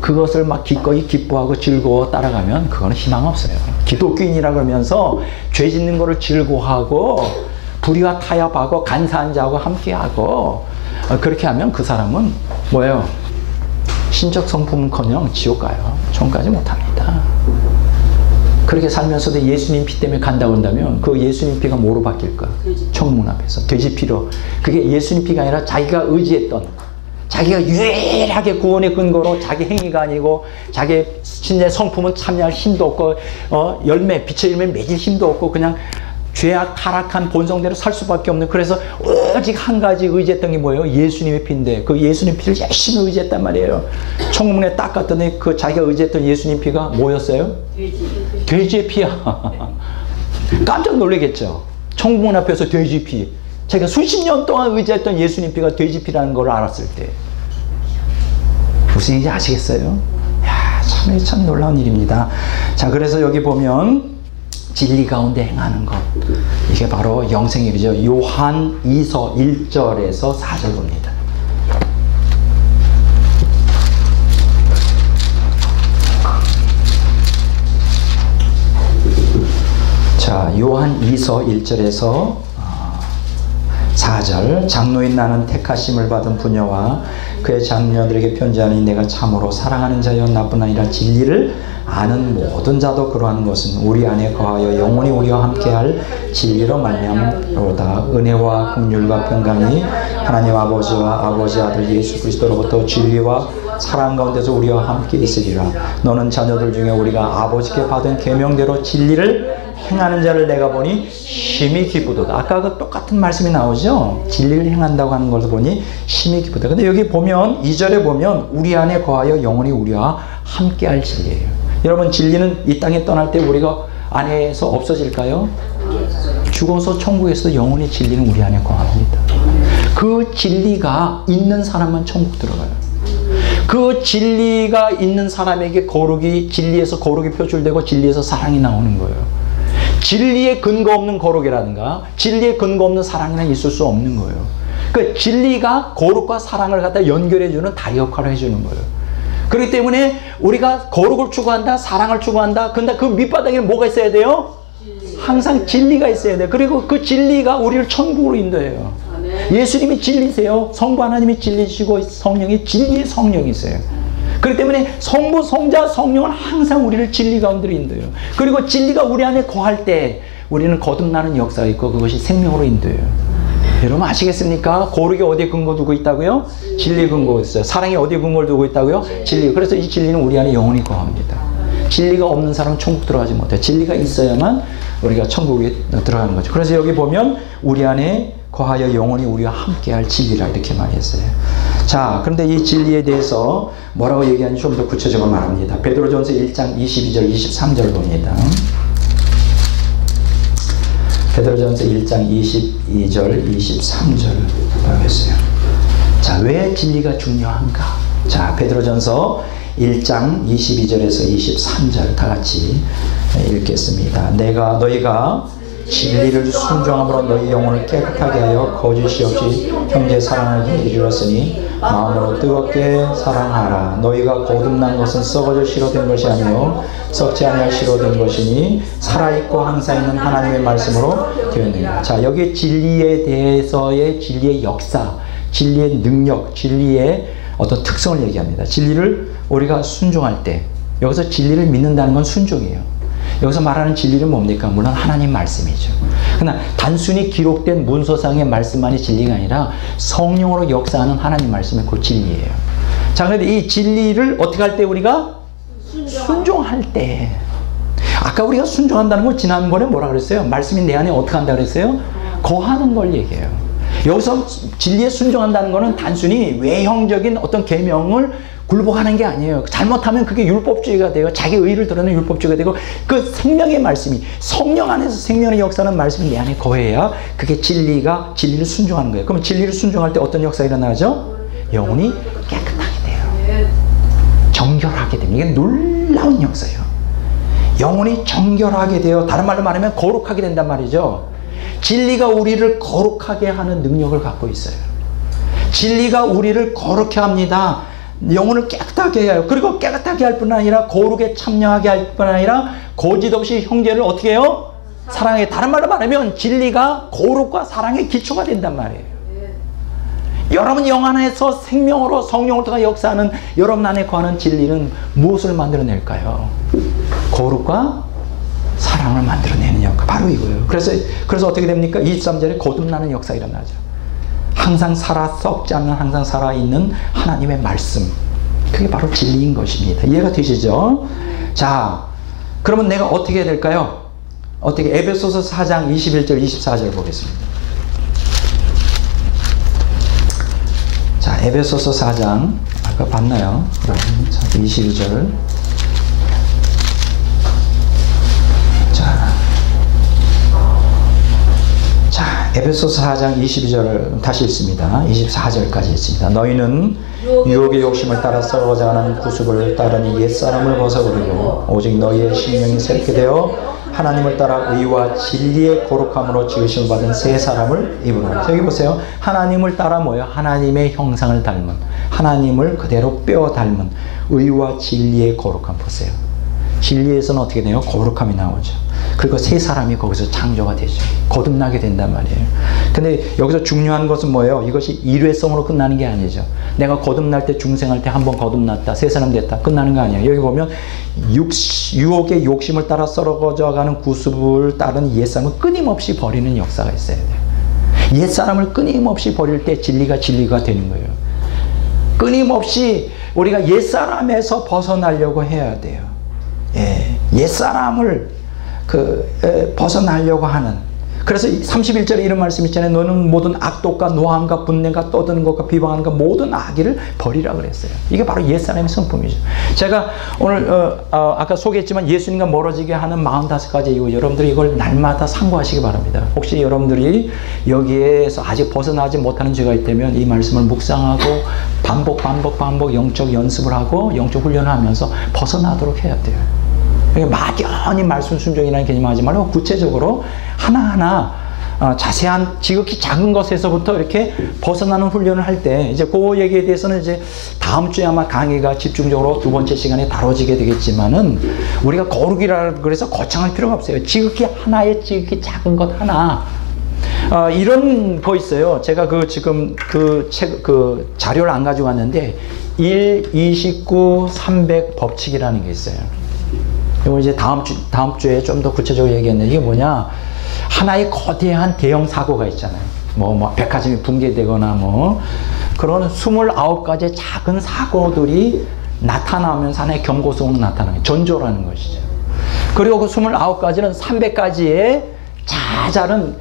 그것을 막 기꺼이 기뻐하고 즐거워 따라가면 그거는 희망 없어요. 기독교인이라 그러면서 죄 짓는 거를 즐거워하고 불의와 타협하고 간사한 자하고 함께하고 그렇게 하면 그 사람은 뭐예요? 신적 성품은커녕 지옥 가요. 천국까지 못합니다. 그렇게 살면서도 예수님 피 때문에 간다고 한다면 그 예수님 피가 뭐로 바뀔까? 천문 앞에서 돼지 피로. 그게 예수님 피가 아니라 자기가 의지했던, 자기가 유일하게 구원의 근거로 자기 행위가 아니고 자기 신의 성품은 참여할 힘도 없고 열매, 빛의 열매 맺을 힘도 없고 그냥 죄악 타락한 본성대로 살 수밖에 없는, 그래서 오직 한 가지 의지했던 게 뭐예요? 예수님의 피인데 그 예수님 피를 열심히 의지했단 말이에요. 청문회 딱 갔더니 그 자기가 의지했던 예수님 피가 뭐였어요? 돼지의 피야. 깜짝 놀라겠죠. 청문 앞에서 돼지 피. 자기가 수십 년 동안 의지했던 예수님 피가 돼지 피라는 걸 알았을 때 무슨 일인지 아시겠어요? 야, 참 놀라운 일입니다. 자, 그래서 여기 보면 진리 가운데 행하는 것, 이게 바로 영생일이죠. 요한 2서 1절에서 4절 봅니다. 자, 요한 2서 1절에서 4절. 장로인 나는 택하심을 받은 부녀와 그의 자녀들에게 편지하니 내가 참으로 사랑하는 자여 나뿐 아니라 진리를 아는 모든 자도 그러하는 것은 우리 안에 거하여 영원히 우리와 함께할 진리로 말미암으로다. 은혜와 긍휼과 평강이 하나님 아버지와 아버지 아들 예수 그리스도로부터 진리와 사랑 가운데서 우리와 함께 있으리라. 너는 자녀들 중에 우리가 아버지께 받은 계명대로 진리를 행하는 자를 내가 보니 심히 기쁘도다. 아까 그 똑같은 말씀이 나오죠. 진리를 행한다고 하는 것을 보니 심히 기쁘다. 근데 여기 보면 2절에 보면 우리 안에 거하여 영원히 우리와 함께할 진리예요. 여러분, 진리는 이 땅에 떠날 때 우리가 안에서 없어질까요? 죽어서 천국에서 영원히 진리는 우리 안에 거합니다. 그 진리가 있는 사람만 천국 들어가요. 그 진리가 있는 사람에게 거룩이, 진리에서 거룩이 표출되고 진리에서 사랑이 나오는 거예요. 진리에 근거 없는 거룩이라든가 진리에 근거 없는 사랑이는 있을 수 없는 거예요. 그 진리가 거룩과 사랑을 갖다 연결해주는 다리 역할을 해주는 거예요. 그렇기 때문에 우리가 거룩을 추구한다, 사랑을 추구한다. 근데 그 밑바닥에는 뭐가 있어야 돼요? 항상 진리가 있어야 돼요. 그리고 그 진리가 우리를 천국으로 인도해요. 예수님이 진리세요. 성부 하나님이 진리시고 성령이 진리의 성령이세요. 그렇기 때문에 성부, 성자, 성령은 항상 우리를 진리 가운데로 인도해요. 그리고 진리가 우리 안에 거할 때 우리는 거듭나는 역사가 있고 그것이 생명으로 인도해요. 여러분 아시겠습니까? 거룩이 어디에 근거 두고 있다고요? 진리에 근거가 있어요. 사랑이 어디에 근거를 두고 있다고요? 진리. 그래서 이 진리는 우리 안에 영원히 거합니다. 진리가 없는 사람은 천국 들어가지 못해요. 진리가 있어야만 우리가 천국에 들어가는 거죠. 그래서 여기 보면 우리 안에 거하여 영원히 우리와 함께할 진리라 이렇게 말했어요. 자, 그런데 이 진리에 대해서 뭐라고 얘기하는지 좀 더 구체적으로 말합니다. 베드로전서 1장 22절 23절 봅니다. 베드로전서 1장 22절 23절 보겠어요. 자, 왜 진리가 중요한가? 자, 베드로전서 1장 22절에서 23절 다 같이 읽겠습니다. 너희가 진리를 순종함으로 너희 영혼을 깨끗하게 하여 거짓이 없이 형제 사랑을 이루었으니 마음으로 뜨겁게 사랑하라. 너희가 거듭난 것은 썩어져 실어된 것이 아니요 썩지 아니할 실어된 것이니 살아있고 항상 있는 하나님의 말씀으로 되었느니라. 자, 여기 진리에 대해서의 진리의 역사, 진리의 능력, 진리의 어떤 특성을 얘기합니다. 진리를 우리가 순종할 때, 여기서 진리를 믿는다는 건 순종이에요. 여기서 말하는 진리는 뭡니까? 물론 하나님 말씀이죠. 그러나 단순히 기록된 문서상의 말씀만이 진리가 아니라 성령으로 역사하는 하나님 말씀이 그 진리예요. 자, 그런데 이 진리를 어떻게 할 때 우리가? 순종할 때. 아까 우리가 순종한다는 걸 지난번에 뭐라 그랬어요? 말씀이 내 안에 어떻게 한다 그랬어요? 거하는 걸 얘기해요. 여기서 진리에 순종한다는 것은 단순히 외형적인 어떤 계명을 굴복하는 게 아니에요. 잘못하면 그게 율법주의가 돼요. 자기 의의를 드러내는 율법주의가 되고 그 생명의 말씀이 성령 안에서 생명의 역사는 말씀이 내 안에 거해야 그게 진리를 순종하는 거예요. 그러면 진리를 순종할 때 어떤 역사가 일어나죠? 영혼이 깨끗하게 돼요. 정결하게 됩니다. 이게 놀라운 역사예요. 영혼이 정결하게 돼요. 다른 말로 말하면 거룩하게 된단 말이죠. 진리가 우리를 거룩하게 하는 능력을 갖고 있어요. 진리가 우리를 거룩해 합니다. 영혼을 깨끗하게 해요. 그리고 깨끗하게 할 뿐 아니라 거룩에 참여하게 할 뿐 아니라 거짓 없이 형제를 어떻게 해요? 사랑해. 다른 말로 말하면 진리가 거룩과 사랑의 기초가 된단 말이에요. 여러분 영 안에서 생명으로 성령을 통해 역사하는 여러분 안에 거하는 진리는 무엇을 만들어낼까요? 거룩과 사랑을 만들어내는 역할. 바로 이거예요. 그래서 어떻게 됩니까? 23절에 거듭나는 역사가 일어나죠. 항상 썩지 않는 항상 살아있는 하나님의 말씀. 그게 바로 진리인 것입니다. 이해가 되시죠? 자, 그러면 내가 어떻게 해야 될까요? 어떻게? 에베소서 4장 21절 24절 보겠습니다. 자, 에베소서 4장 아까 봤나요? 22절. 에베소서 4장 22절을 다시 읽습니다. 24절까지 읽습니다. 너희는 유혹의 욕심을 따라 썩어가는 구습을 따르니 옛사람을 벗어버리고 오직 너희의 심령이 새롭게 되어 하나님을 따라 의와 진리의 거룩함으로 지으심을 받은 새 사람을 입으라. 여기 보세요. 하나님을 따라 뭐예요? 하나님의 형상을 닮은, 하나님을 그대로 빼어 닮은 의와 진리의 거룩함 보세요. 진리에서는 어떻게 돼요? 거룩함이 나오죠. 그리고 새 사람이 거기서 창조가 되죠. 거듭나게 된단 말이에요. 근데 여기서 중요한 것은 뭐예요? 이것이 일회성으로 끝나는 게 아니죠. 내가 거듭날 때 중생할 때 한번 거듭났다, 새 사람 됐다, 끝나는 거 아니에요. 여기 보면 유혹의 욕심을 따라 썩어져가는 구습을 따른 옛사람을 끊임없이 버리는 역사가 있어야 돼요. 옛사람을 끊임없이 버릴 때 진리가 되는 거예요. 끊임없이 우리가 옛사람에서 벗어나려고 해야 돼요. 옛사람을 벗어나려고 하는. 그래서 31절에 이런 말씀 있잖아요. 너는 모든 악독과 노함과 분냄과 떠드는 것과 비방하는 것 모든 악의를 버리라 그랬어요. 이게 바로 옛사람의 성품이죠. 제가 오늘 아까 소개했지만 예수님과 멀어지게 하는 45가지 이유, 여러분들이 이걸 날마다 상고하시기 바랍니다. 혹시 여러분들이 여기에서 아직 벗어나지 못하는 죄가 있다면 이 말씀을 묵상하고 반복 영적 연습을 하고 영적 훈련을 하면서 벗어나도록 해야 돼요. 막연히 말씀 순종이라는 개념 하지 말고 구체적으로 하나하나 자세한 지극히 작은 것에서부터 이렇게 벗어나는 훈련을 할 때 이제 그 얘기에 대해서는 이제 다음 주에 아마 강의가 집중적으로 두 번째 시간에 다뤄지게 되겠지만은 우리가 거룩이라 그래서 거창할 필요가 없어요. 지극히 하나의 지극히 작은 것 하나. 이런 거 있어요. 제가 지금 그 자료를 안 가지고 왔는데 1, 29, 300 법칙이라는 게 있어요. 이거 이제 다음 주에 좀 더 구체적으로 얘기했는데 이게 뭐냐? 하나의 거대한 대형 사고가 있잖아요. 뭐 백화점이 붕괴되거나 뭐 그런 29가지의 작은 사고들이 나타나면서 하나의 경고성으로 나타나는 거예요. 전조라는 것이죠. 그리고 그 29가지는 300가지의 자잘한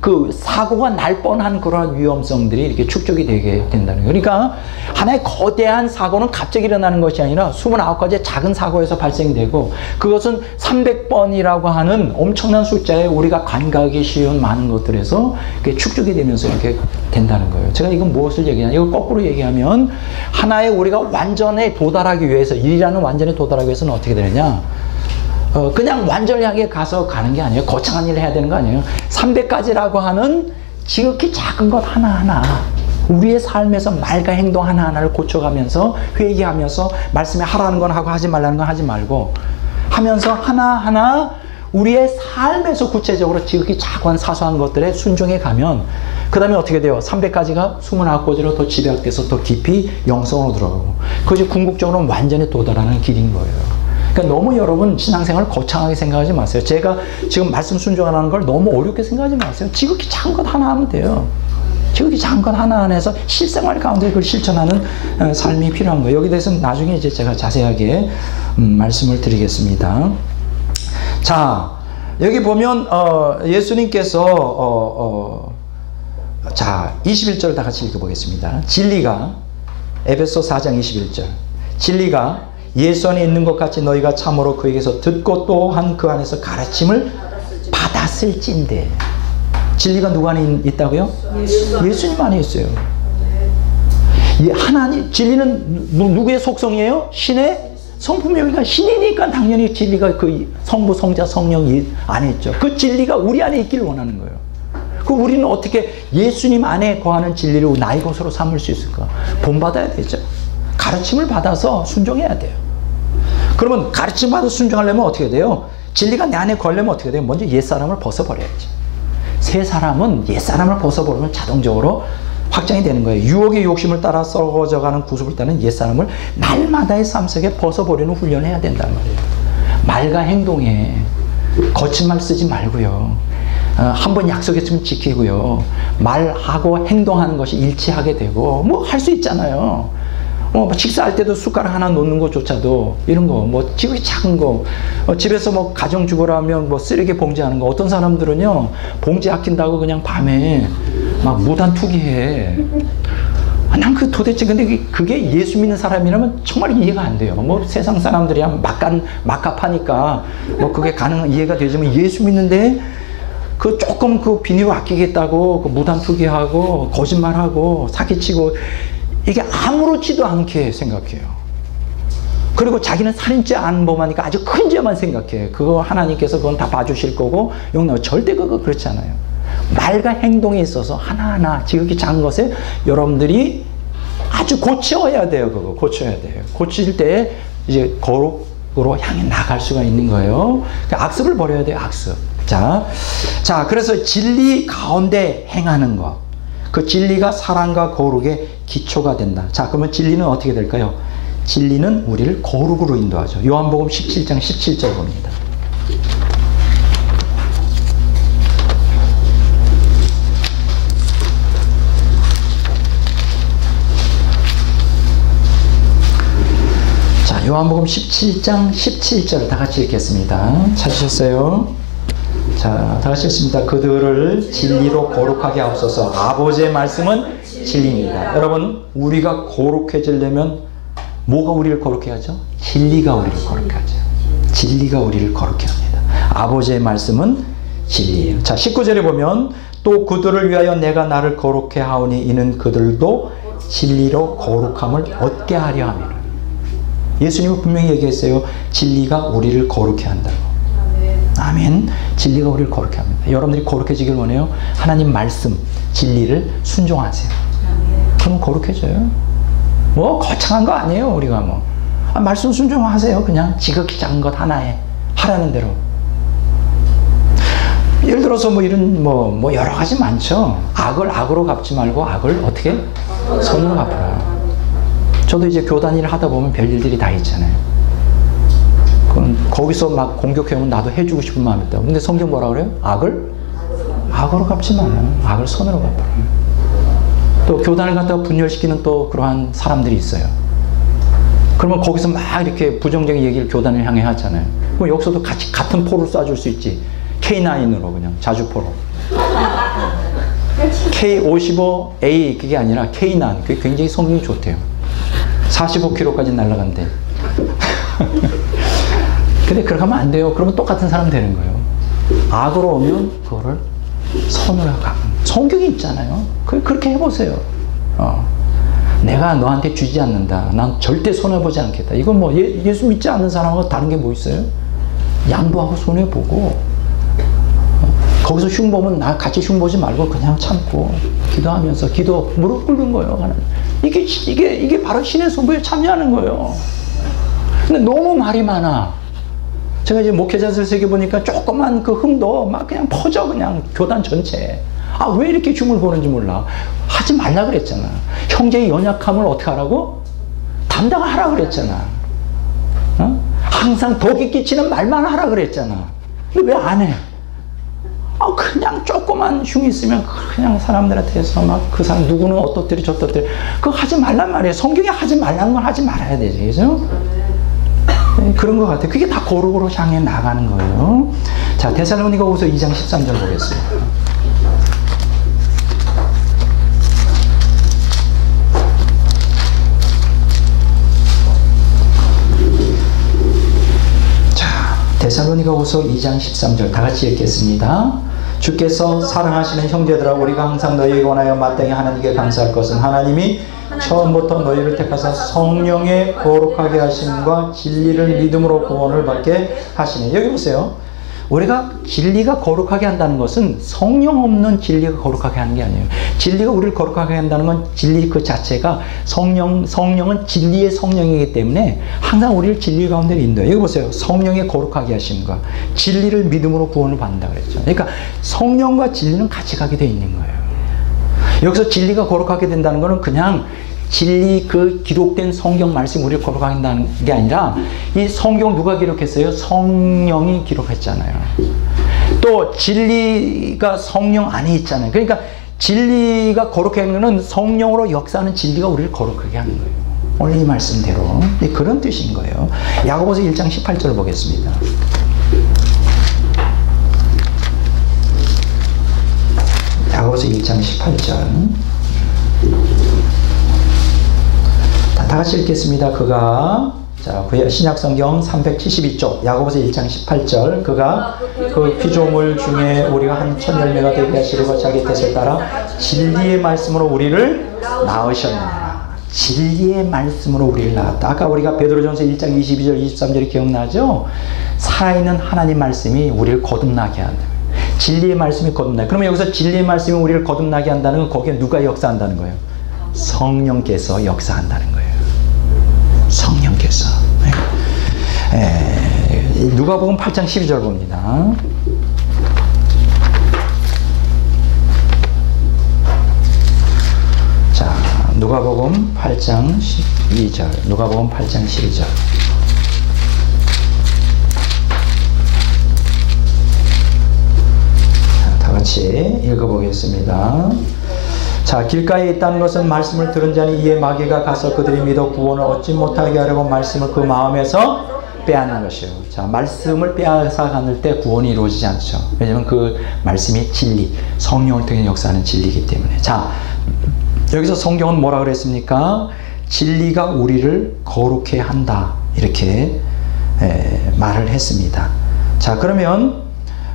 그 사고가 날 뻔한 그러한 위험성들이 이렇게 축적이 되게 된다는 거예요. 그러니까 하나의 거대한 사고는 갑자기 일어나는 것이 아니라 29가지의 작은 사고에서 발생이 되고 그것은 300번이라고 하는 엄청난 숫자에 우리가 간과하기 쉬운 많은 것들에서 축적이 되면서 이렇게 된다는 거예요. 제가 이건 무엇을 얘기하냐? 이걸 거꾸로 얘기하면 하나의 우리가 완전에 도달하기 위해서 일이라는 완전에 도달하기 위해서는 어떻게 되느냐? 그냥 완전히 향해 가는 게 아니에요. 거창한 일을 해야 되는 거 아니에요. 300가지라고 하는 지극히 작은 것 하나하나 우리의 삶에서 말과 행동 하나하나를 고쳐가면서 회개하면서 말씀에 하라는 건 하고 하지 말라는 건 하지 말고 하면서 하나하나 우리의 삶에서 구체적으로 지극히 작은 사소한 것들에 순종해 가면 그 다음에 어떻게 돼요? 300가지가 29가지로 더 집약돼서 더 깊이 영성으로 들어가고 그것이 궁극적으로는 완전히 도달하는 길인 거예요. 그러니까 너무 여러분 신앙생활을 거창하게 생각하지 마세요. 제가 지금 말씀 순종하는 걸 너무 어렵게 생각하지 마세요. 지극히 작은 것 하나 하면 돼요. 지극히 작은 것 하나 안에서 실생활 가운데 그걸 실천하는 삶이 필요한 거예요. 여기 대해서는 나중에 이제 제가 자세하게 말씀을 드리겠습니다. 자, 여기 보면 예수님께서 자 21절 다 같이 읽어보겠습니다. 진리가 에베소 4장 21절 진리가 예수 안에 있는 것 같이 너희가 참으로 그에게서 듣고 또한 그 안에서 가르침을 받았을진데 진리가 누구 안에 있다고요? 예수님 안에 있어요. 하나님 진리는 누구의 속성이에요? 신의 성품이니까 신이니까 당연히 진리가 그 성부, 성자, 성령 안에 있죠. 그 진리가 우리 안에 있기를 원하는 거예요. 그 우리는 어떻게 예수님 안에 거하는 진리를 나의 것으로 삼을 수 있을까? 본받아야 되죠. 가르침을 받아서 순종해야 돼요. 그러면 가르침 받아 순종하려면 어떻게 돼요? 진리가 내 안에 걸려면 어떻게 돼요? 먼저 옛사람을 벗어버려야지. 새 사람은 옛사람을 벗어버리면 자동적으로 확장이 되는 거예요. 유혹의 욕심을 따라 썩어져가는 구습을 따는 옛사람을 날마다의 삶 속에 벗어버리는 훈련을 해야 된단 말이에요. 말과 행동에 거친 말 쓰지 말고요. 한번 약속했으면 지키고요. 말하고 행동하는 것이 일치하게 되고 뭐 할 수 있잖아요. 식사할 때도 숟가락 하나 놓는 것조차도 이런 거, 지극히 작은 거, 집에서 가정주부라면 쓰레기 봉지하는 거, 어떤 사람들은요, 봉지 아낀다고 그냥 밤에 막 무단 투기해. 난 도대체 근데 그게 예수 믿는 사람이라면 정말 이해가 안 돼요. 세상 사람들이야 막갑하니까 그게 이해가 되지만 예수 믿는데 조금 비닐을 아끼겠다고 무단 투기하고 거짓말하고 사기치고 이게 아무렇지도 않게 생각해요. 그리고 자기는 살인죄 안 범하니까 아주 큰 죄만 생각해. 그거 하나님께서 그건 다 봐주실 거고 용납. 절대 그거 그렇지 않아요. 말과 행동에 있어서 하나하나 지극히 작은 것에 여러분들이 아주 고쳐야 돼요. 그거 고쳐야 돼요. 고칠 때 이제 거룩으로 향해 나갈 수가 있는 거예요. 악습을 버려야 돼요. 악습. 자, 그래서 진리 가운데 행하는 것. 그 진리가 사랑과 거룩의 기초가 된다. 자, 그러면 진리는 어떻게 될까요? 진리는 우리를 거룩으로 인도하죠. 요한복음 17장 17절 봅니다. 자, 요한복음 17장 17절 다 같이 읽겠습니다. 찾으셨어요? 자, 다 같이 읽습니다. 그들을 진리로 거룩하게 하옵소서. 아버지의 말씀은 진리입니다. 여러분, 우리가 거룩해지려면 뭐가 우리를 거룩해 하죠? 진리가 우리를 거룩해 하죠. 진리가 우리를 거룩해 합니다. 아버지의 말씀은 진리예요. 자, 19절에 보면 또 그들을 위하여 내가 나를 거룩해 하오니 이는 그들도 진리로 거룩함을 얻게 하려 함이라. 예수님은 분명히 얘기했어요. 진리가 우리를 거룩해 한다고. 아멘. 진리가 우리를 거룩해 합니다. 여러분들이 거룩해지길 원해요? 하나님 말씀, 진리를 순종하세요. 그럼 거룩해져요. 뭐 거창한 거 아니에요. 우리가 뭐 말씀 순종하세요. 그냥 지극히 작은 것 하나에 하라는 대로. 예를 들어서 뭐 이런 뭐 여러 가지 많죠. 악을 악으로 갚지 말고 악을 어떻게? 선으로 갚아라. 저도 이제 교단 일을 하다 보면 별일들이 다 있잖아요. 거기서 막 공격해오면 나도 해주고 싶은 마음이 있다. 근데 성경 뭐라 그래요? 악을 악으로 갚지 말라. 악을 선으로 갚아라. 또 교단을 갖다가 분열시키는 또 그러한 사람들이 있어요. 그러면 거기서 막 이렇게 부정적인 얘기를 교단을 향해 하잖아요. 그럼 여기서도 같이 같은 포를 쏴줄 수 있지. K9으로 그냥 자주포로. K55A 그게 아니라 K9. 그게 굉장히 성능이 좋대요. 45km까지 날아간대. 근데 그렇게 하면 안 돼요. 그러면 똑같은 사람 되는 거예요. 악으로 오면 그거를 선으로 가. 성경이 있잖아요. 그렇게 해보세요. 내가 너한테 주지 않는다. 난 절대 손해보지 않겠다. 이건 뭐 예수 믿지 않는 사람하고 다른 게 뭐 있어요? 양보하고 손해보고 거기서 흉보면 나 같이 흉보지 말고 그냥 참고 기도하면서 기도 무릎 꿇는 거예요. 이게 바로 신의 선부에 참여하는 거예요. 근데 너무 말이 많아. 제가 이제 목회자들 세계 보니까 조그만 그 흠도 막 그냥 퍼져 그냥 교단 전체에. 아, 왜 이렇게 흉을 보는지 몰라. 하지 말라 그랬잖아. 형제의 연약함을 어떻게 하라고? 담당하라 그랬잖아. 항상 덕이 끼치는 말만 하라 그랬잖아. 근데 왜 안 해? 그냥 조그만 흉이 있으면 그냥 사람들한테 해서 막 그 사람 누구는 어떻더리 저떻더리 그거 하지 말란 말이에요. 성경에 하지 말라는 건 하지 말아야 되지. 그죠? 네, 그런 것 같아요. 그게 다 거룩으로 향해 나가는 거예요. 자, 데살로니가후서 2장 13절 보겠습니다. 자, 데살로니가후서 2장 13절 다 같이 읽겠습니다. 주께서 사랑하시는 형제들아, 우리가 항상 너희에게 원하여 마땅히 하나님께 감사할 것은 하나님이 처음부터 너희를 택하사 성령의 거룩하게 하심과 진리를 믿음으로 구원을 받게 하시네. 여기 보세요. 우리가 진리가 거룩하게 한다는 것은 성령 없는 진리가 거룩하게 하는 게 아니에요. 진리가 우리를 거룩하게 한다는 건 진리 그 자체가 성령은 진리의 성령이기 때문에 항상 우리를 진리 가운데 인도해요. 여기 보세요. 성령의 거룩하게 하심과 진리를 믿음으로 구원을 받는다 그랬죠. 그러니까 성령과 진리는 같이 가게 돼 있는 거예요. 여기서 진리가 거룩하게 된다는 것은 그냥 진리 그 기록된 성경 말씀이 우리를 거룩하게 한다는 게 아니라 이 성경 누가 기록했어요? 성령이 기록했잖아요. 또 진리가 성령 안에 있잖아요. 그러니까 진리가 거룩하게 하는 것은 성령으로 역사하는 진리가 우리를 거룩하게 하는 거예요. 오늘 이 말씀대로 그런 뜻인 거예요. 야고보서 1장 18절을 보겠습니다. 야고보서 1장 18절 다 같이 읽겠습니다. 그가 신약성경 372쪽 야고보서 1장 18절 그가 그 피조물 중에 우리가 한 천 열매가 되게 하시려고 자기 뜻을 따라 진리의 말씀으로 우리를 낳으셨느니라. 진리의 말씀으로 우리를 낳았다. 아까 우리가 베드로전서 1장 22절 23절이 기억나죠? 살아있는 하나님 말씀이 우리를 거듭나게 한다. 진리의 말씀이 거듭나게. 그러면 여기서 진리의 말씀이 우리를 거듭나게 한다는 건 거기에 누가 역사한다는 거예요? 성령께서 역사한다는 거예요. 성령께서. 누가복음 8장 12절 봅니다. 자, 누가복음 8장 12절. 누가복음 8장 12절. 다 같이 읽어보겠습니다. 자, 길가에 있다는 것은 말씀을 들은 자니 이에 마귀가 가서 그들이 믿어 구원을 얻지 못하게 하려고 말씀을 그 마음에서 빼앗는 것이요. 자, 말씀을 빼앗아 가는 때 구원이 이루어지지 않죠. 왜냐하면 그 말씀이 진리, 성령을 통해 역사하는 진리이기 때문에. 자, 여기서 성경은 뭐라 그랬습니까? 진리가 우리를 거룩해 한다. 이렇게 말을 했습니다. 자, 그러면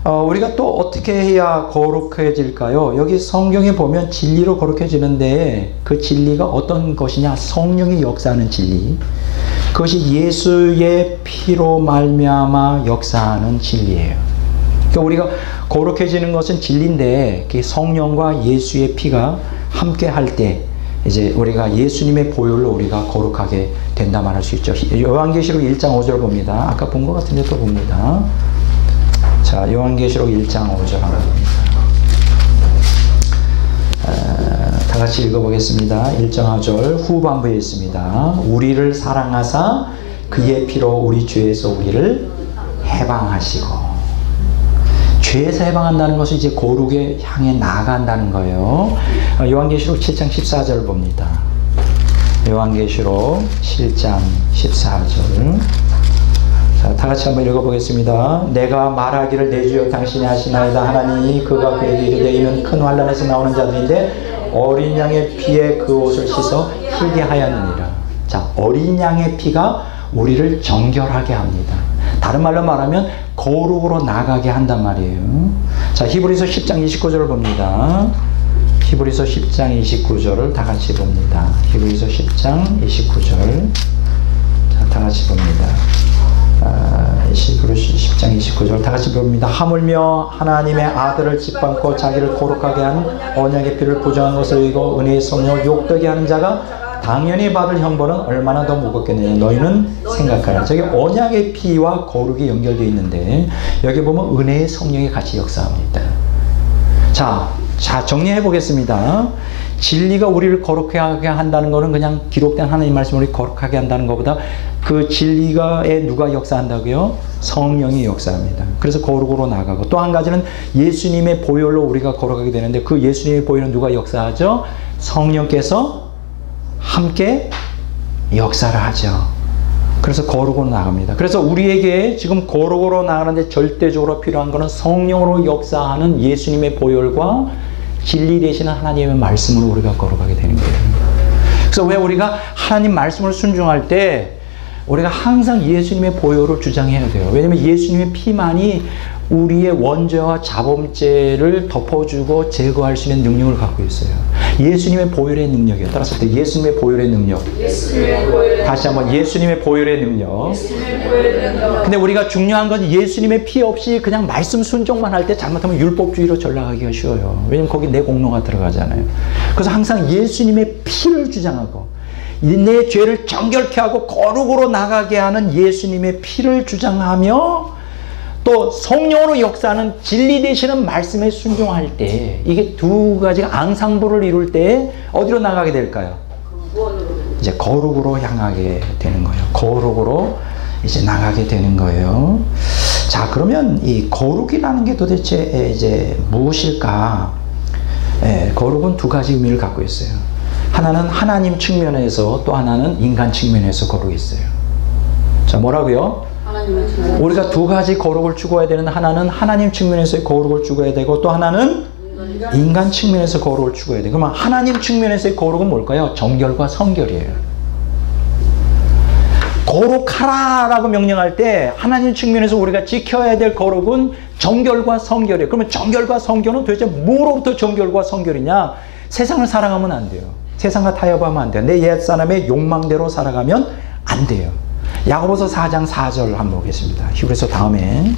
우리가 또 어떻게 해야 거룩해질까요? 여기 성경에 보면 진리로 거룩해지는데 그 진리가 어떤 것이냐? 성령이 역사하는 진리. 그것이 예수의 피로 말미암아 역사하는 진리예요. 그러니까 우리가 거룩해지는 것은 진리인데 성령과 예수의 피가 함께 할 때 이제 우리가 예수님의 보혈로 우리가 거룩하게 된다 말할 수 있죠. 요한계시록 1장 5절 봅니다. 아까 본 것 같은데 또 봅니다. 자, 요한계시록 1장 5절 하나 봅니다. 다 같이 읽어보겠습니다. 1장 5절 후반부에 있습니다. 우리를 사랑하사 그의 피로 우리 죄에서 우리를 해방하시고. 죄에서 해방한다는 것은 이제 거룩에 향해 나아간다는 거예요. 요한계시록 7장 14절 봅니다. 요한계시록 7장 14절. 자, 다 같이 한번 읽어보겠습니다. 내가 말하기를 내 주여 당신이 하시나이다 하나니 그가 그에게 이르되 이는 큰 환난에서 나오는 자들인데 어린 양의 피에 그 옷을 씻어 희게 하였느니라. 자, 어린 양의 피가 우리를 정결하게 합니다. 다른 말로 말하면 거룩으로 나가게 한단 말이에요. 자, 히브리서 10장 29절을 봅니다. 히브리서 10장 29절을 다 같이 봅니다. 히브리서 10장 29절. 자, 다 같이 봅니다. 히브리서 10장 29절 다 같이 봅니다. 하물며 하나님의 아들을 짓밟고 자기를 거룩하게 한 언약의 피를 부정한 것을 이고 은혜의 성령을 욕되게 하는 자가 당연히 받을 형벌은 얼마나 더 무겁겠느냐 너희는 생각하라. 저기 언약의 피와 거룩이 연결되어 있는데 여기 보면 은혜의 성령이 같이 역사합니다. 자 정리해 보겠습니다. 진리가 우리를 거룩하게 한다는 것은 그냥 기록된 하나님 말씀을 우리 거룩하게 한다는 것보다 그 진리가에 누가 역사한다고요? 성령이 역사합니다. 그래서 거룩으로 나가고 또 한 가지는 예수님의 보혈로 우리가 거룩하게 되는데 그 예수님의 보혈은 누가 역사하죠? 성령께서 함께 역사를 하죠. 그래서 거룩으로 나갑니다. 그래서 우리에게 지금 거룩으로 나가는데 절대적으로 필요한 것은 성령으로 역사하는 예수님의 보혈과 진리 되시는 하나님의 말씀으로 우리가 거룩하게 되는 거예요. 그래서 왜 우리가 하나님 말씀을 순종할 때 우리가 항상 예수님의 보혈을 주장해야 돼요. 왜냐하면 예수님의 피만이 우리의 원죄와 자범죄를 덮어주고 제거할 수 있는 능력을 갖고 있어요. 예수님의 보혈의 능력이에요. 따라서 때 예수님의 보혈의 능력. 다시 한번 예수님의 보혈의 능력. 근데 우리가 중요한 건 예수님의 피 없이 그냥 말씀 순종만 할 때 잘못하면 율법주의로 전락하기가 쉬워요. 왜냐면 거기 내 공로가 들어가잖아요. 그래서 항상 예수님의 피를 주장하고 내 죄를 정결케 하고 거룩으로 나가게 하는 예수님의 피를 주장하며 또 성령으로 역사하는 진리 되시는 말씀에 순종할 때 이게 두 가지가 앙상블을 이룰 때 어디로 나가게 될까요? 이제 거룩으로 향하게 되는 거예요. 거룩으로 이제 나가게 되는 거예요. 자, 그러면 이 거룩이라는 게 도대체 이제 무엇일까? 거룩은 두 가지 의미를 갖고 있어요. 하나는 하나님 측면에서 또 하나는 인간 측면에서 거룩이 있어요. 자, 뭐라고요? 우리가 두 가지 거룩을 추구해야 되는 하나는 하나님 측면에서의 거룩을 추구해야 되고 또 하나는 인간 측면에서 거룩을 추구해야 돼요. 그러면 하나님 측면에서의 거룩은 뭘까요? 정결과 성결이에요. 거룩하라라고 명령할 때 하나님 측면에서 우리가 지켜야 될 거룩은 정결과 성결이에요. 그러면 정결과 성결은 도대체 뭐로부터 정결과 성결이냐? 세상을 사랑하면 안 돼요. 세상과 타협하면 안 돼요. 내 옛사람의 욕망대로 살아가면 안 돼요. 야고보서 4장 4절 한번 보겠습니다. 히브리서 다음에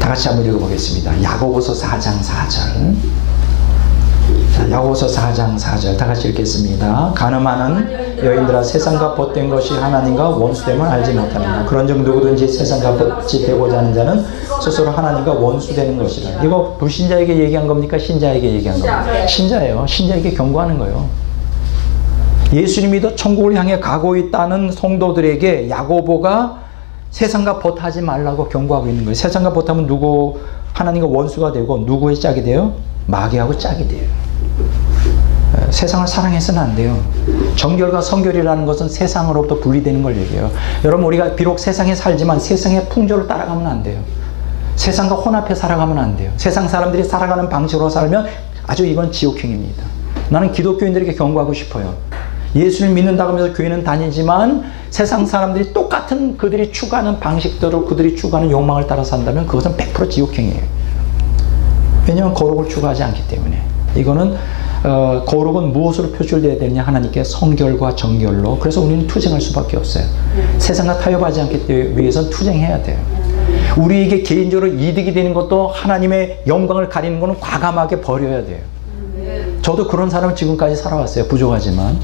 다 같이 한번 읽어보겠습니다. 야고보서 4장 4절. 자, 야고보서 4장 4절 다 같이 읽겠습니다. 가늠하는 여인들아 세상과 벗된 것이 하나님과 원수됨을 알지 못하느냐. 그런즉 누구든지 세상과 벗이 되고자 하는 자는 스스로 하나님과 원수되는 것이라. 이거 불신자에게 얘기한 겁니까? 신자에게 얘기한 겁니까? 신자예요. 신자에게 경고하는 거예요. 예수님이 천국을 향해 가고 있다는 성도들에게 야고보가 세상과 벗하지 말라고 경고하고 있는 거예요. 세상과 벗하면 누구 하나님과 원수가 되고 누구의 짝이 돼요? 마귀하고 짝이 돼요. 세상을 사랑해서는 안 돼요. 정결과 성결이라는 것은 세상으로부터 분리되는 걸 얘기해요. 여러분 우리가 비록 세상에 살지만 세상의 풍조를 따라가면 안 돼요. 세상과 혼합해 살아가면 안 돼요. 세상 사람들이 살아가는 방식으로 살면 아주 이건 지옥행입니다. 나는 기독교인들에게 경고하고 싶어요. 예수를 믿는다고 하면서 교회는 다니지만 세상 사람들이 똑같은 그들이 추구하는 방식대로 그들이 추구하는 욕망을 따라 산다면 그것은 100% 지옥행이에요. 왜냐하면 거룩을 추구하지 않기 때문에. 이거는 거룩은 무엇으로 표출되어야 되느냐? 하나님께 성결과 정결로. 그래서 우리는 투쟁할 수밖에 없어요. 세상과 타협하지 않기 위해서는 투쟁해야 돼요. 우리에게 개인적으로 이득이 되는 것도 하나님의 영광을 가리는 것은 과감하게 버려야 돼요. 저도 그런 사람을 지금까지 살아왔어요. 부족하지만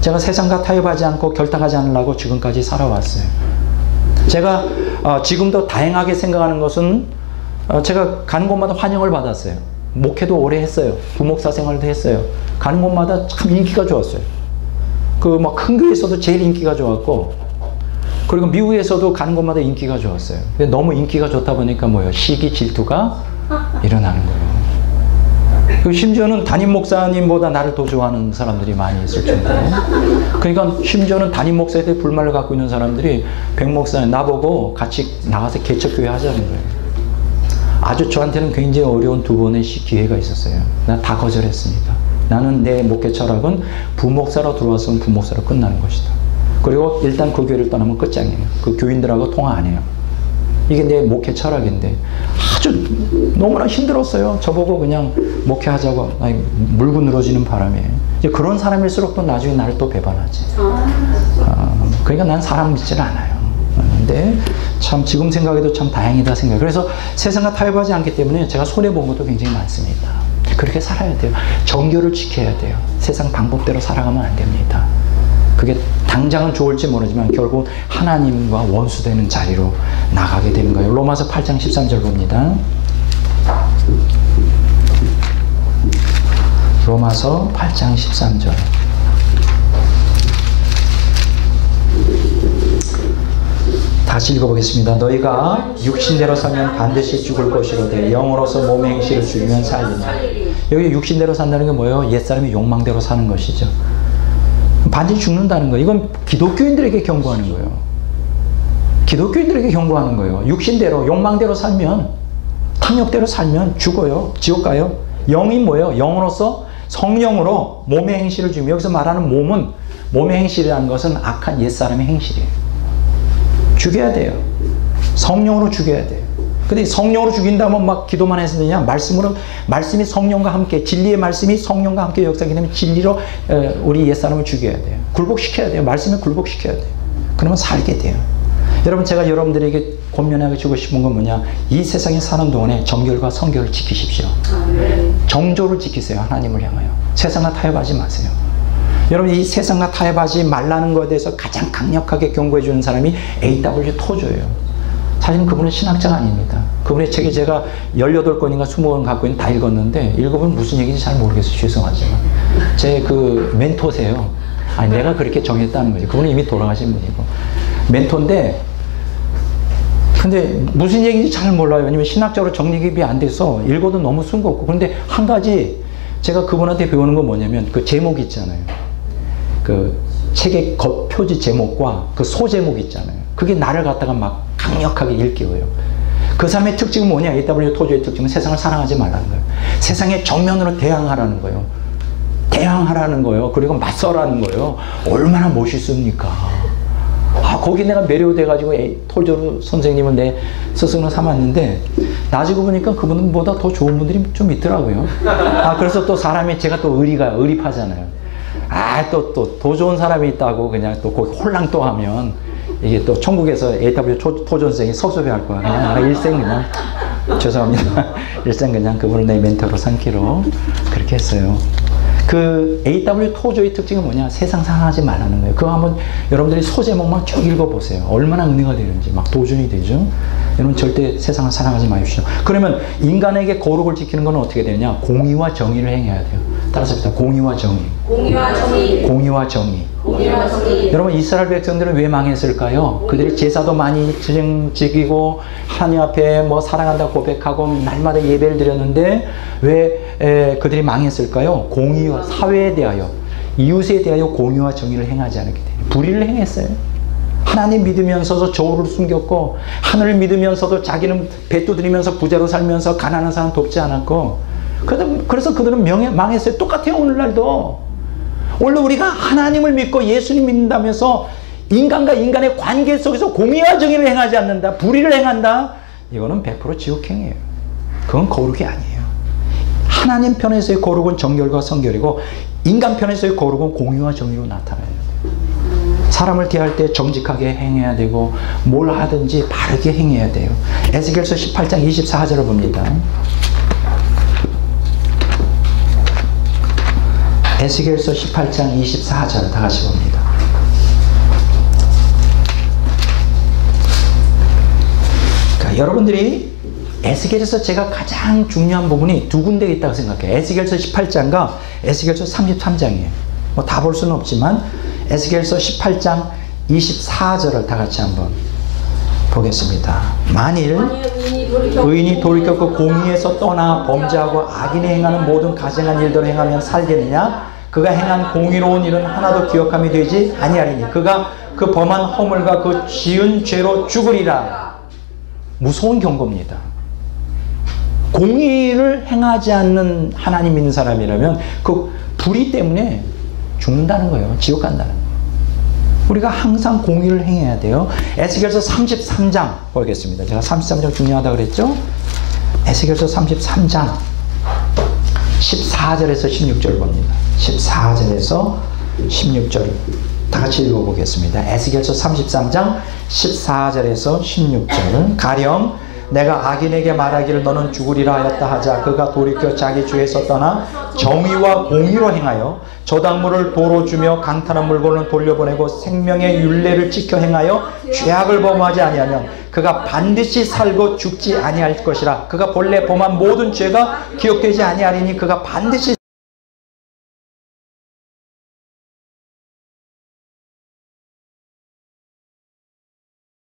제가 세상과 타협하지 않고 결탁하지 않으려고 지금까지 살아왔어요. 제가 지금도 다행하게 생각하는 것은 제가 가는 곳마다 환영을 받았어요. 목회도 오래 했어요. 부목사 생활도 했어요. 가는 곳마다 참 인기가 좋았어요. 그 막 큰 교회에서도 제일 인기가 좋았고, 그리고 미국에서도 가는 곳마다 인기가 좋았어요. 근데 너무 인기가 좋다 보니까 뭐예요? 시기 질투가 일어나는 거예요. 그리고 심지어는 담임 목사님보다 나를 더 좋아하는 사람들이 많이 있을 정도로. 그러니까 심지어는 담임 목사에 대해 불만을 갖고 있는 사람들이 백 목사님 나보고 같이 나가서 개척교회 하자는 거예요. 아주 저한테는 굉장히 어려운 두 번의 기회가 있었어요. 난 다 거절했습니다. 나는 내 목회 철학은 부목사로 들어왔으면 부목사로 끝나는 것이다. 그리고 일단 그 교회를 떠나면 끝장이에요. 그 교인들하고 통화 안 해요. 이게 내 목회 철학인데 아주 너무나 힘들었어요. 저보고 그냥 목회하자고 물고 늘어지는 바람에. 이제 그런 사람일수록 또 나중에 나를 또 배반하지. 그러니까 난 사람 믿지는 않아요. 근데 참 지금 생각해도 참 다행이다 생각해요. 그래서 세상과 타협하지 않기 때문에 제가 손해본 것도 굉장히 많습니다. 그렇게 살아야 돼요. 정교를 지켜야 돼요. 세상 방법대로 살아가면 안 됩니다. 그게 당장은 좋을지 모르지만 결국 하나님과 원수되는 자리로 나가게 되는 거예요. 로마서 8장 13절 봅니다. 로마서 8장 13절. 다시 읽어보겠습니다. 너희가 육신대로 살면 반드시 죽을 것이로되 영으로서 몸의 행실을 죽이면 살리냐. 여기 육신대로 산다는 게 뭐예요? 옛사람의 욕망대로 사는 것이죠. 반드시 죽는다는 거예요. 이건 기독교인들에게 경고하는 거예요. 기독교인들에게 경고하는 거예요. 육신대로 욕망대로 살면, 탐욕대로 살면 죽어요. 지옥 가요. 영이 뭐예요? 영으로서 성령으로 몸의 행실을 죽이면, 여기서 말하는 몸은, 몸의 행실이라는 것은 악한 옛사람의 행실이에요. 죽여야 돼요. 성령으로 죽여야 돼요. 근데 성령으로 죽인다면 막 기도만 해서 되냐? 말씀이 성령과 함께, 진리의 말씀이 성령과 함께 역사하게 되면 진리로 우리 옛사람을 죽여야 돼요. 굴복시켜야 돼요. 말씀에 굴복시켜야 돼요. 그러면 살게 돼요. 여러분, 제가 여러분들에게 권면하고 주고 싶은 건 뭐냐? 이 세상에 사는 동안에 정결과 성결을 지키십시오. 정조를 지키세요. 하나님을 향하여. 세상과 타협하지 마세요. 여러분, 이 세상과 타협하지 말라는 것에 대해서 가장 강력하게 경고해 주는 사람이 A.W. 토조예요. 사실은 그분은 신학자가 아닙니다. 그분의 책이 제가 18권인가 20권 갖고 있는 다 읽었는데, 읽어보면 무슨 얘기인지 잘 모르겠어요. 죄송하지만. 제 그 멘토세요. 아니, 내가 그렇게 정했다는 거죠. 그분은 이미 돌아가신 분이고. 멘토인데, 근데 무슨 얘기인지 잘 몰라요. 왜냐면 신학적으로 정립이 안 돼서 읽어도 너무 숭고없고. 그런데 한 가지 제가 그분한테 배우는 건 뭐냐면, 그 제목 있잖아요. 그 책의 겉표지 제목과 그 소제목 있잖아요. 그게 나를 갖다가 막 강력하게 일깨워요. 그 사람의 특징은 뭐냐? A.W. 토조의 특징은 세상을 사랑하지 말라는 거예요. 세상에 정면으로 대항하라는 거예요. 대항하라는 거예요. 그리고 맞서라는 거예요. 얼마나 멋있습니까? 거기 내가 매료돼가지고 토조 선생님을 내 스승으로 삼았는데, 나중에 보니까 그분보다 더 좋은 분들이 좀 있더라고요. 그래서 또 사람이, 제가 또 의리파잖아요. 또 더 좋은 사람이 있다고 그냥 또 거기 홀랑 또 하면, 이게 또 천국에서 A.W. 토조 선생이 섭섭해 할 거야. 그냥 나가 일생 그냥, 죄송합니다. 일생 그냥 그분을 내 멘토로 삼기로 그렇게 했어요. 그 A.W. 토조의 특징은 뭐냐? 세상 사랑하지 말라는 거예요. 그거 한번 여러분들이 소제목만 쭉 읽어보세요. 얼마나 은혜가 되는지, 막 도전이 되죠. 여러분, 절대 세상을 사랑하지 마십시오. 그러면 인간에게 거룩을 지키는 건 어떻게 되냐? 공의와 정의를 행해야 돼요. 따라서 합시다. 공의와 정의. 공의와 정의. 공의와 정의. 공의와 정의. 여러분, 이스라엘 백성들은 왜 망했을까요? 그들이 제사도 많이 지키고 하나님 앞에 뭐 사랑한다 고백하고 날마다 예배를 드렸는데 왜 그들이 망했을까요? 공의와, 사회에 대하여, 이웃에 대하여 공의와 정의를 행하지 않았기 때문에 불의를 행했어요. 하나님 믿으면서도 저울을 숨겼고, 하늘을 믿으면서도 자기는 배 두드리면서 부자로 살면서 가난한 사람 돕지 않았고, 그래서 그들은 망했어요. 똑같아요. 오늘날도. 원래 우리가 하나님을 믿고 예수님 믿는다면서 인간과 인간의 관계 속에서 공의와 정의를 행하지 않는다, 불의를 행한다, 이거는 100% 지옥행이에요. 그건 거룩이 아니에요. 하나님 편에서의 거룩은 정결과 성결이고, 인간 편에서의 거룩은 공의와 정의로 나타나요. 사람을 대할 때 정직하게 행해야 되고 뭘 하든지 바르게 행해야 돼요. 에스겔서 18장 24절을 봅니다. 에스겔서 18장 24절 다 같이 봅니다. 그러니까 여러분들이 에스겔에서 제가 가장 중요한 부분이 두 군데 있다고 생각해요. 에스겔서 18장과 에스겔서 33장이에요. 뭐 다 볼 수는 없지만 에스겔서 18장 24절을 다 같이 한번 보겠습니다. 만일 의인이 돌이켜 그 공의에서 떠나 범죄하고 악인이 행하는 모든 가증한 일들을 행하면 살겠느냐? 그가 행한 공의로운 일은 하나도 기억함이 되지 아니하리니 그가 그 범한 허물과 그 지은 죄로 죽으리라. 무서운 경고입니다. 공의를 행하지 않는 하나님 믿는 사람이라면 그 불의 때문에 죽는다는 거예요. 지옥 간다는 거예요. 우리가 항상 공의를 행해야 돼요. 에스겔서 33장 보겠습니다. 제가 33장 중요하다고 그랬죠? 에스겔서 33장 14절에서 16절 봅니다. 14절에서 16절 다 같이 읽어보겠습니다. 에스겔서 33장 14절에서 16절 가령 내가 악인에게 말하기를 너는 죽으리라 하였다 하자 그가 돌이켜 자기 죄에서 떠나 정의와 공의로 행하여 저당물을 도로 주며 강탈한 물건을 돌려보내고 생명의 율례를 지켜 행하여 죄악을 범하지 아니하면 그가 반드시 살고 죽지 아니할 것이라. 그가 본래 범한 모든 죄가 기억되지 아니하리니 그가 반드시